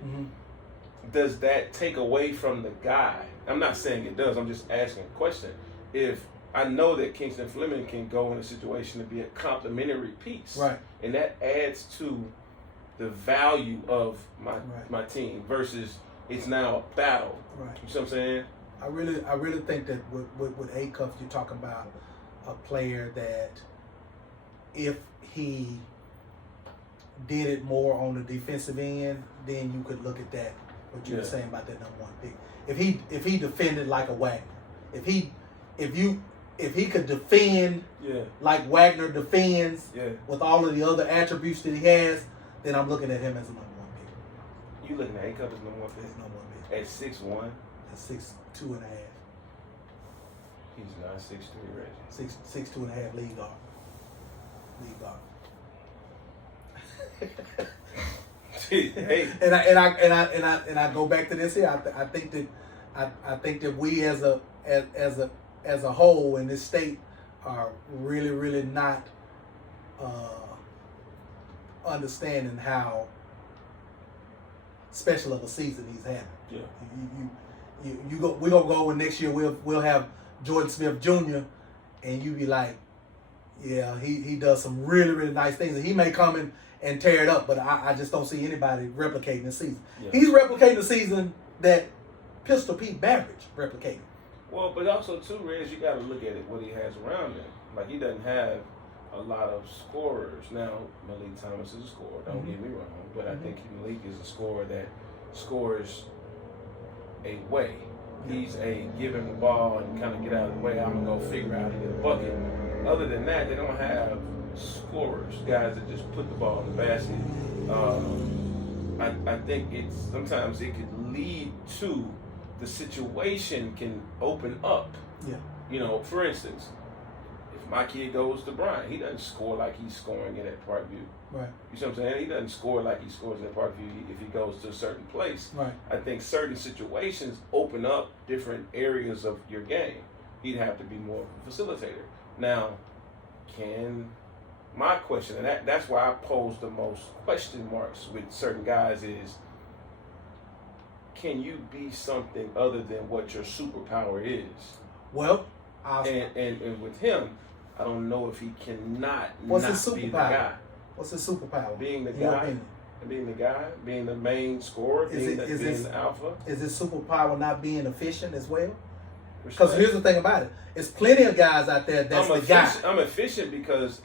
Does that take away from the guy? I'm not saying it does. I'm just asking a question. If I know that Kingston Fleming can go in a situation to be a complementary piece, and that adds to the value of my team versus it's now a battle. You see what I'm saying? I really think that with Acuff, you're talking about a player that if he did it more on the defensive end, then you could look at that. What you were saying about that number one pick. If he defended like a Wagner, if he could defend like Wagner defends with all of the other attributes that he has, then I'm looking at him as a number one pick. You looking at Acuff as number one pick? Number one pick. At 6'1"? At 6'2.5". He's not 6'3", Reggie. 6'2.5" league guard. Hey. And I go back to this here. I think that we as a whole in this state are really not understanding how special of a season he's having. We're gonna go and next year we'll have Jordan Smith Jr. and you be like, yeah, he does some really nice things, and he may come in and tear it up, but I just don't see anybody replicating the season. He's replicating the season that Pistol Pete Maravich replicated. Well, but also too, Reg, you got to look at it what he has around him. Like, he doesn't have a lot of scorers. Now, Malik Thomas is a scorer, don't get me wrong, but I think Malik is a scorer that scores a way. He's a give him the ball and kind of get out of the way. I'm going to go figure out and get a bucket. Other than that, they don't have scorers, guys that just put the ball in the basket. I think sometimes it could lead to the situation can open up. For instance, if my kid goes to Bryant, he doesn't score like he's scoring it at Parkview. You see what I'm saying? He doesn't score like he scores at Parkview if he goes to a certain place. I think certain situations open up different areas of your game. He'd have to be more of a facilitator. Now, my question, and that's why I pose the most question marks with certain guys is, can you be something other than what your superpower is? Well, and with him, I don't know if he cannot What's not his superpower? be the guy. What's his superpower? Being the guy, being the main scorer, being the alpha. Is his superpower not being efficient as well? Because here's the thing about it. It's plenty of guys out there that's the guy. I'm efficient because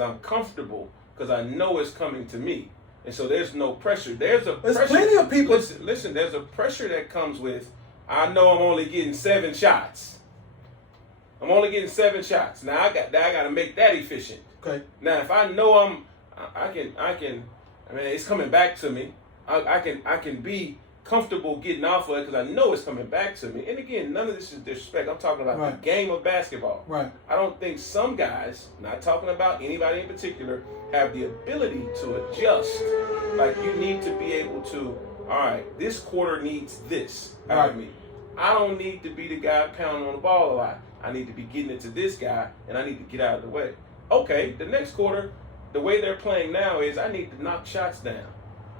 I'm comfortable because I know it's coming to me. And so there's no pressure. There's plenty of people. Listen, there's a pressure that comes with, I know I'm only getting 7 shots. I'm only getting 7 shots. Now I got to make that efficient. Okay. Now if I know I mean it's coming back to me. I can be comfortable getting off of it because I know it's coming back to me. And again, none of this is disrespect. I'm talking about the game of basketball. Right. I don't think some guys, not talking about anybody in particular, have the ability to adjust. Like you need to be able to, all right, this quarter needs this out of me. I don't need to be the guy pounding on the ball a lot. I need to be getting it to this guy, and I need to get out of the way. Okay, the next quarter, the way they're playing now is I need to knock shots down,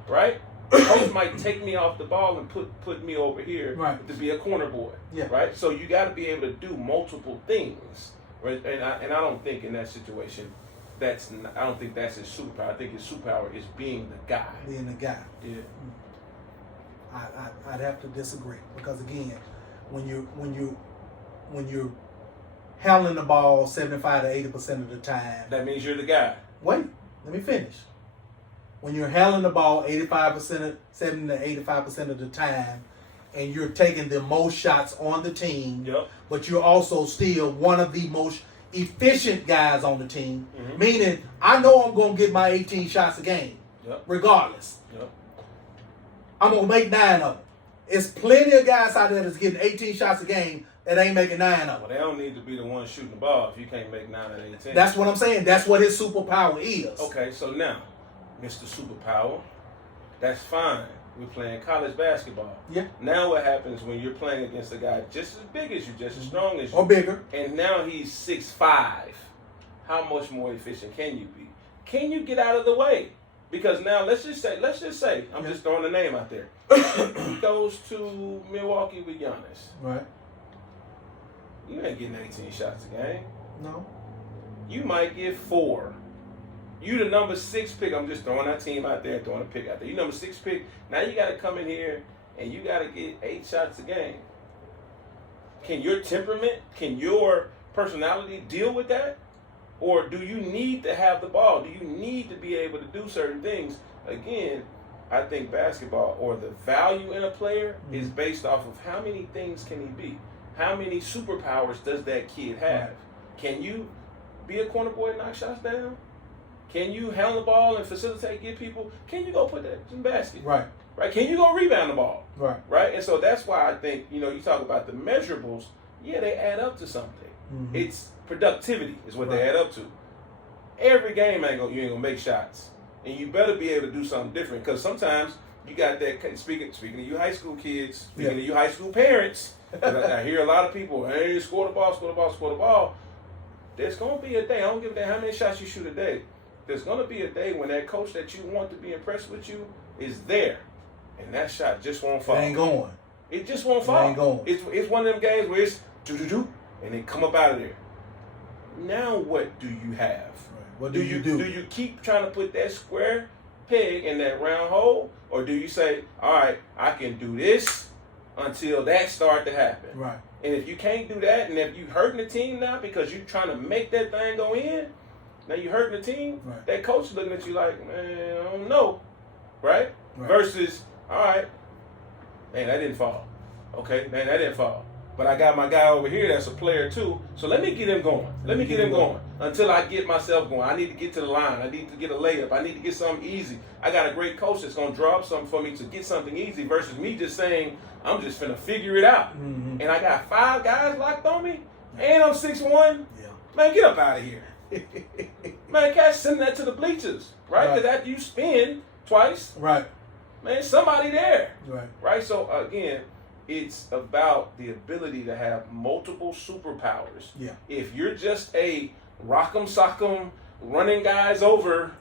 right? Coach might take me off the ball and put me over here to be a corner boy, right? So you got to be able to do multiple things, right? And I don't think in that situation, I don't think that's his superpower. I think his superpower is being the guy. Being the guy. Yeah. I'd have to disagree because again, when you're handling the ball 75 to 80% of the time, that means you're the guy. Wait, let me finish. When you're handling the ball 70 to 85% of the time, and you're taking the most shots on the team, but you're also still one of the most efficient guys on the team, meaning I know I'm going to get my 18 shots a game, regardless. I'm going to make 9 of them. It's plenty of guys out there that's getting 18 shots a game that ain't making 9 of them. Well, they don't need to be the one shooting the ball if you can't make 9 out of 18. That's what I'm saying. That's what his superpower is. Okay, so now, Mr. Superpower, that's fine. We're playing college basketball. Yeah. Now what happens when you're playing against a guy just as big as you, just as strong as you? Or bigger. And now he's 6'5". How much more efficient can you be? Can you get out of the way? Because now let's just say, I'm just throwing a name out there. He goes to Milwaukee with Giannis. Right. You ain't getting 18 shots a game. No. You might get 4. You the number 6 pick. I'm just throwing that team out there, throwing a pick out there. You number 6 pick. Now you got to come in here and you got to get 8 shots a game. Can your temperament, can your personality deal with that? Or do you need to have the ball? Do you need to be able to do certain things? Again, I think basketball or the value in a player is based off of how many things can he be? How many superpowers does that kid have? Can you be a corner boy and knock shots down? Can you handle the ball and facilitate, get people? Can you go put that in the basket? Right. Can you go rebound the ball? Right. And so that's why I think, you talk about the measurables. Yeah, they add up to something. It's productivity is what they add up to. Every game you ain't gonna make shots, and you better be able to do something different. Because sometimes you got that. Speaking of you high school kids, speaking of you high school parents, I hear a lot of people, hey, score the ball. There's gonna be a day. I don't give a damn how many shots you shoot a day. There's gonna be a day when that coach that you want to be impressed with you is there, and that shot just won't fall. It ain't going. It just won't fall. It ain't going. It's one of them games where it's do and they come up out of there. Now what do you have? What do you do? Do you keep trying to put that square peg in that round hole, or do you say, all right, I can do this until that start to happen? Right. And if you can't do that, and if you hurting the team now because you're trying to make that thing go in, now you hurting the team. Right. That coach is looking at you like, man, I don't know, right? Versus, all right, man, that didn't fall. Okay, man, that didn't fall. But I got my guy over here that's a player too. So let me get him going. Let me get him going until I get myself going. I need to get to the line. I need to get a layup. I need to get something easy. I got a great coach that's going to draw up something for me to get something easy versus me just saying, I'm just finna figure it out. And I got 5 guys locked on me and I'm 6'1". Man, get up out of here. Man, catch, send that to the bleachers, right? Because after you spin twice, man, somebody there. Right? So again, it's about the ability to have multiple superpowers. If you're just a rock'em sock'em running guys over,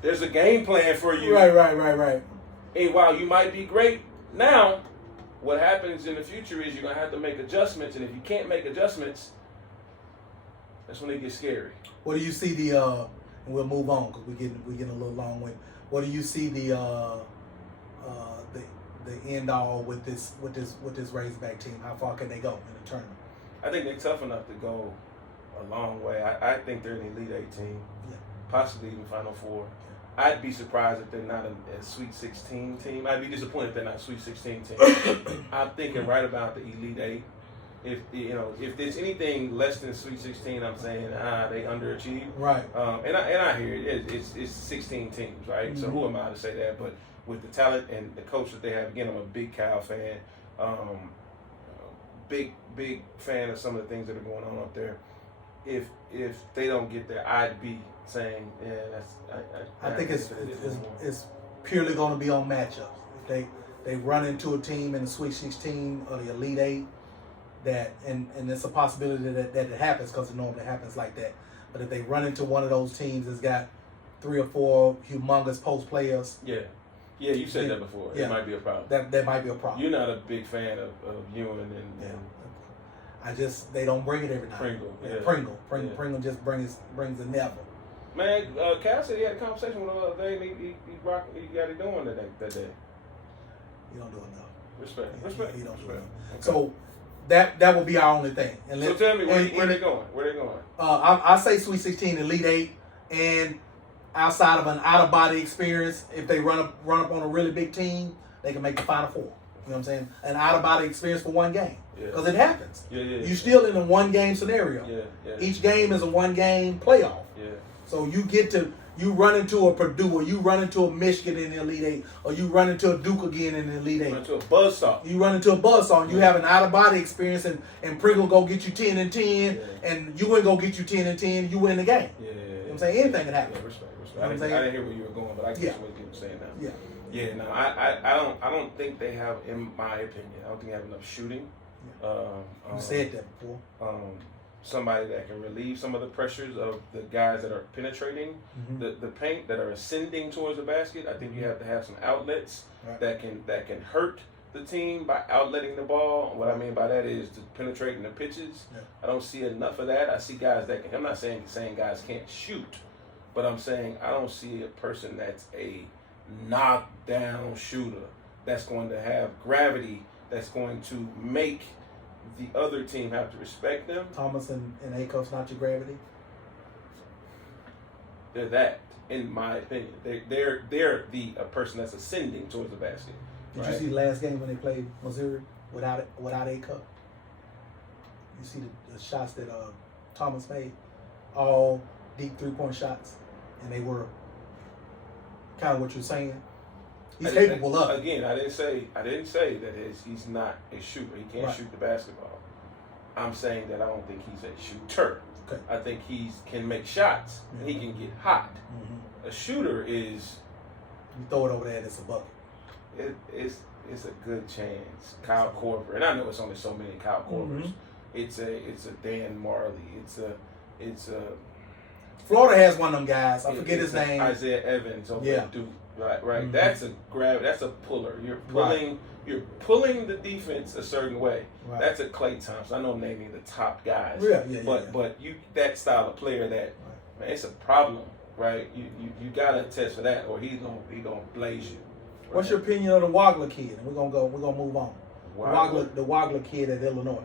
there's a game plan for you. Right. And while you might be great now, what happens in the future is you're gonna have to make adjustments, and if you can't make adjustments, that's when it gets scary. What do you see and we'll move on because we're getting a little long way. What do you see the the end all with this Razorback team? How far can they go in the tournament? I think they're tough enough to go a long way. I think they're an Elite Eight team, possibly even Final Four. I'd be surprised if they're not a Sweet 16 team. I'd be disappointed if they're not a Sweet 16 team. I'm thinking right about the Elite Eight. If there's anything less than Sweet 16, I'm saying they underachieve. Right. And I hear it. It's 16 teams, right? Mm-hmm. So who am I to say that? But with the talent and the coach that they have, again, I'm a big Cal fan. Big fan of some of the things that are going on up there. If they don't get there, I'd be saying, yeah, I think it's purely going to be on matchups. If they run into a team in the Sweet 16 or the Elite Eight, and it's a possibility that it happens because it normally happens like that. But if they run into one of those teams that's got 3 or 4 humongous post players, yeah, you said that before. It might be a problem. That might be a problem. You're not a big fan of Ewan and they don't bring it every time. Pringle just brings the never. Man, Cal said he had a conversation with him the other day, and he got it doing that day. He don't do enough. Respect. He don't do enough. Okay. So that would be our only thing. So tell me, where they going? Where they going? I say Sweet 16, Elite 8, and outside of an out-of-body experience, if they run up on a really big team, they can make the Final Four. You know what I'm saying? An out-of-body experience for one game. Because it happens. You're still in a one-game scenario. Each game is a one-game playoff. So you run into a Purdue, or you run into a Michigan in the Elite Eight, or you run into a Duke again in the Elite Eight. Run into a buzzsaw. You run into a buzzsaw, and you have an out-of-body experience, and Pringle go get you 10 and 10, and you ain't go get you 10 and 10, you win the game. You know what I'm saying? Anything can happen. Respect. I didn't hear where you were going, but I get what you were saying now. No, I don't think they have, in my opinion, I don't think they have enough shooting. You said that before. Somebody that can relieve some of the pressures of the guys that are penetrating the paint, that are ascending towards the basket. I think you have to have some outlets that can hurt the team by outletting the ball. What I mean by that is to penetrating the pitches. I don't see enough of that. I see guys that can. I'm not saying guys can't shoot, but I'm saying I don't see a person that's a knockdown shooter that's going to have gravity, that's going to make the other team have to respect them. Thomas and Acuff's not your gravity? They're that, in my opinion. They're a person that's ascending towards the basket. Did you see the last game when they played Missouri without Acuff? You see the shots that Thomas made? All deep three-point shots, and they were kind of what you're saying. He's capable of it. Again, I didn't say that he's not a shooter. He can't shoot the basketball. I'm saying that I don't think he's a shooter. Okay. I think he can make shots and he can get hot. A shooter is, you throw it over there and it's a bucket. It's a good chance. Kyle Korver, and I know it's only so many Kyle Korvers. It's a Dan Marley. It's a Florida has one of them guys. I forget his name. Isaiah Evans over at Duke. Right. That's a puller. You're pulling the defense a certain way. That's a Klay Thompson. I know I'm naming the top guys. But you that style of player that man, it's a problem, right? You gotta test for that, or he's gonna blaze you. Right? What's your opinion of the Wagler kid? And we're gonna move on. The Wagler kid at Illinois.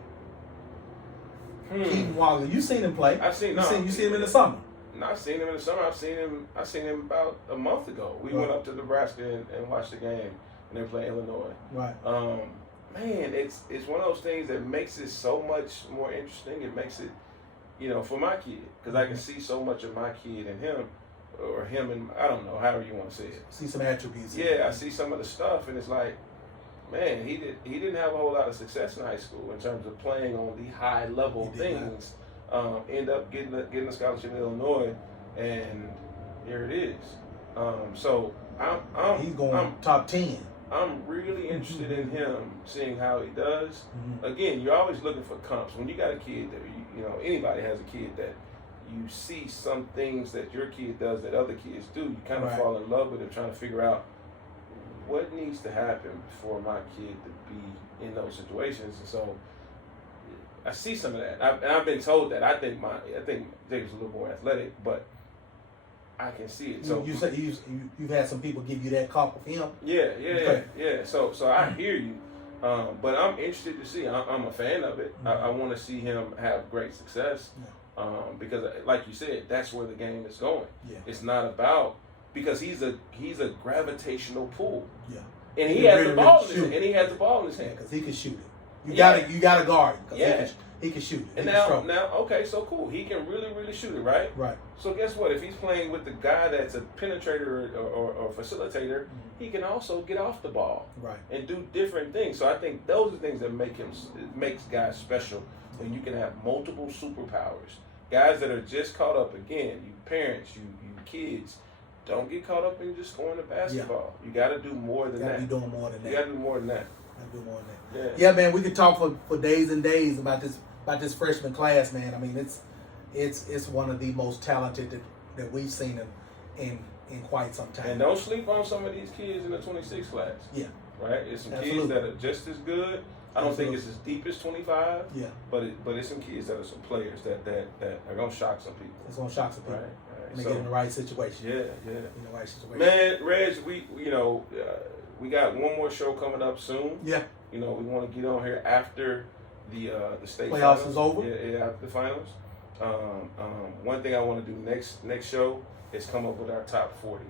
Keaton Wagler. You seen him play? I've seen. You seen him in the summer. No, I've seen him in the summer. I've seen him about a month ago. We went up to Nebraska and watched the game, and they were playing Illinois. Man, it's one of those things that makes it so much more interesting. It makes it, for my kid, because I can see so much of my kid in him, or him and I don't know, however you want to say it. See some attributes. Yeah, I see some of the stuff, and it's like, man, he didn't have a whole lot of success in high school in terms of playing on the high level things. End up getting a scholarship in Illinois, and here it is. So he's going top 10. I'm really interested in him, seeing how he does. Again, you're always looking for comps. When you got a kid that anybody has a kid that you see some things that your kid does that other kids do, you kind of fall in love with it, trying to figure out what needs to happen for my kid to be in those situations. And so I see some of that. I've been told that. I think Jacob's a little more athletic, but I can see it. So you said you've had some people give you that comp of him. Yeah. So I hear you, but I'm interested to see. I'm a fan of it. I want to see him have great success, because like you said, that's where the game is going. Yeah. It's not about, because he's a gravitational pull. Yeah. And he has the ball in his shoot. hand. And he has the ball in his hand. Because he can shoot it. You gotta guard him. Yeah. He can shoot it. And now, okay, so cool. He can really shoot it, right? Right. So guess what? If he's playing with the guy that's a penetrator or facilitator, he can also get off the ball, right, and do different things. So I think those are things that makes guys special. When you can have multiple superpowers, guys that are just caught up. Again, you parents, you kids, don't get caught up in just scoring the basketball. You got to do more than that. You got to be doing more than that. You got to do more than that. Yeah, man, we could talk for days and days about this freshman class, man. I mean, it's one of the most talented that we've seen in quite some time. And don't sleep on some of these kids in the 26 class. Yeah. Right? It's some Absolutely. kids that are just as good. I don't think it's as deep as 25. Yeah. But it's some kids that are some players that are gonna shock some people. It's gonna shock some people. Right. And they get in the right situation. Yeah. In the right situation. Man, Reg, we got one more show coming up soon. Yeah. We want to get on here after the state playoffs finals. is over. Yeah, after the finals. One thing I want to do next show is come up with our top 40.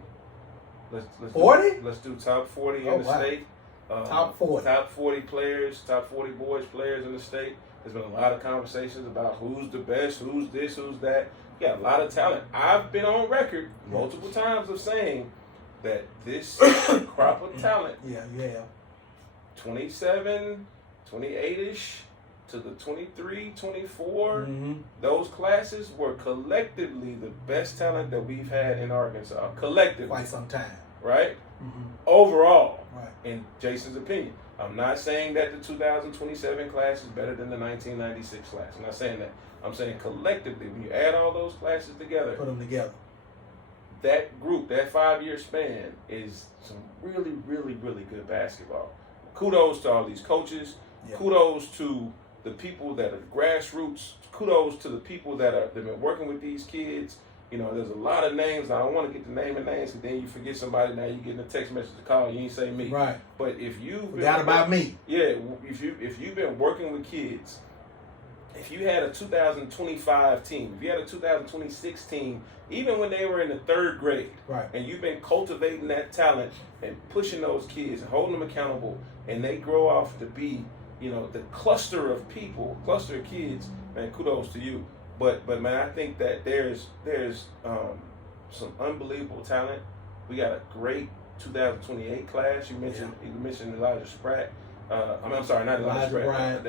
Let's 40? Let's do top 40 in the state. Top 40. Top 40 players, top 40 boys players in the state. There's been a lot of conversations about who's the best, who's this, who's that. You got a lot of talent. I've been on record multiple times of saying that this crop of talent, 27, 28-ish to the 23, 24, those classes were collectively the best talent that we've had in Arkansas. Collectively. Quite some time. Right? Overall. Right. In Jason's opinion. I'm not saying that the 2027 class is better than the 1996 class. I'm not saying that. I'm saying collectively, when you add all those classes together, put them together, that group, that 5-year span, is some really good basketball. Kudos to all these coaches. Yeah. Kudos to the people that are grassroots. Kudos to the people that been working with these kids. There's a lot of names. I don't want to get the name and names, and then you forget somebody. Now you getting a text message to call. You ain't say me. Right. But if you forgot about me. Yeah. If you've been working with kids, if you had a 2025 team, if you had a 2026 team, even when they were in the 3rd grade, right, and you've been cultivating that talent and pushing those kids and holding them accountable, and they grow off to be, the cluster of kids, man, kudos to you. But man, I think that there's some unbelievable talent. We got a great 2028 class. You mentioned Elijah Spratt. I'm sorry, not Elijah Spratt.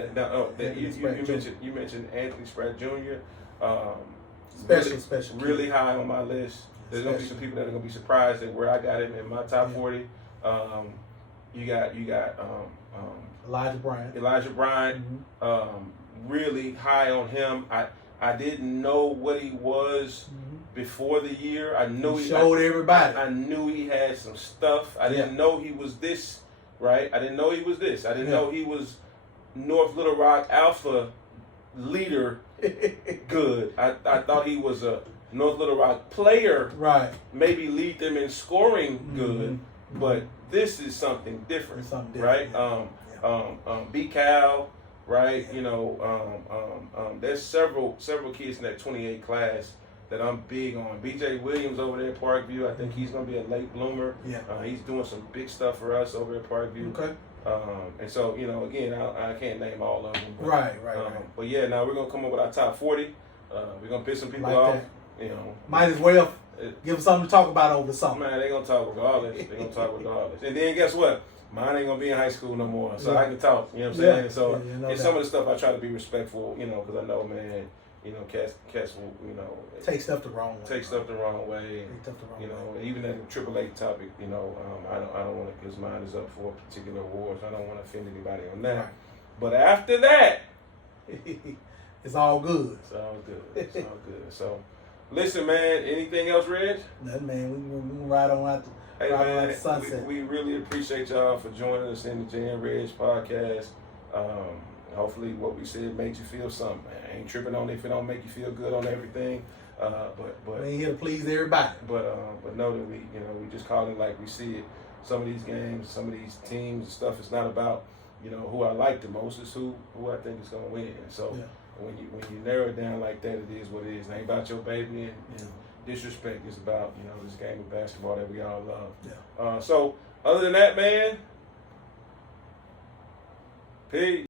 You mentioned Anthony Spratt Jr. Special. Really high on my list. There's gonna be some people that are gonna be surprised at where I got him in my top 40. You got Elijah Bryant. Really high on him. I didn't know what he was before the year. I knew he showed everybody. I knew he had some stuff. I didn't know he was this, right? I didn't know he was this. I didn't know he was North Little Rock Alpha leader good. I thought he was a North Little Rock player, right? Maybe lead them in scoring good, but this is something different, right? B Cal. Right, there's several kids in that 28 class that I'm big on. BJ Williams over there at Parkview, I think he's gonna be a late bloomer. Yeah, he's doing some big stuff for us over at Parkview. Okay. And so again, I can't name all of them. But, right. But yeah, now we're gonna come up with our top 40. We're gonna piss some people off. That. Might as well give them something to talk about over the summer. Man, they gonna talk regardless. And then guess what? Mine ain't gonna be in high school no more, so I can talk. You know what I'm saying? So and some of the stuff I try to be respectful, because I know, man, cats will, take stuff the wrong way. Even at the AAA topic, I don't want to, because mine is up for a particular award, so I don't want to offend anybody on that. Right. But after that, it's all good. It's all good. So, listen, man. Anything else, Reg? Nothing, man. We ride on out. Hey man, we really appreciate y'all for joining us in the JayNReg podcast. hopefully what we said made you feel something, man. I ain't tripping on it if it don't make you feel good on everything. But we ain't here to please everybody. But know that we just call it like we see it. Some of these games, some of these teams and stuff, it's not about who I like the most. It's who I think is gonna win. And so when you narrow it down like that, it is what it is. It ain't about your baby and disrespect. It's about this game of basketball that we all love. Yeah. So other than that, man, peace.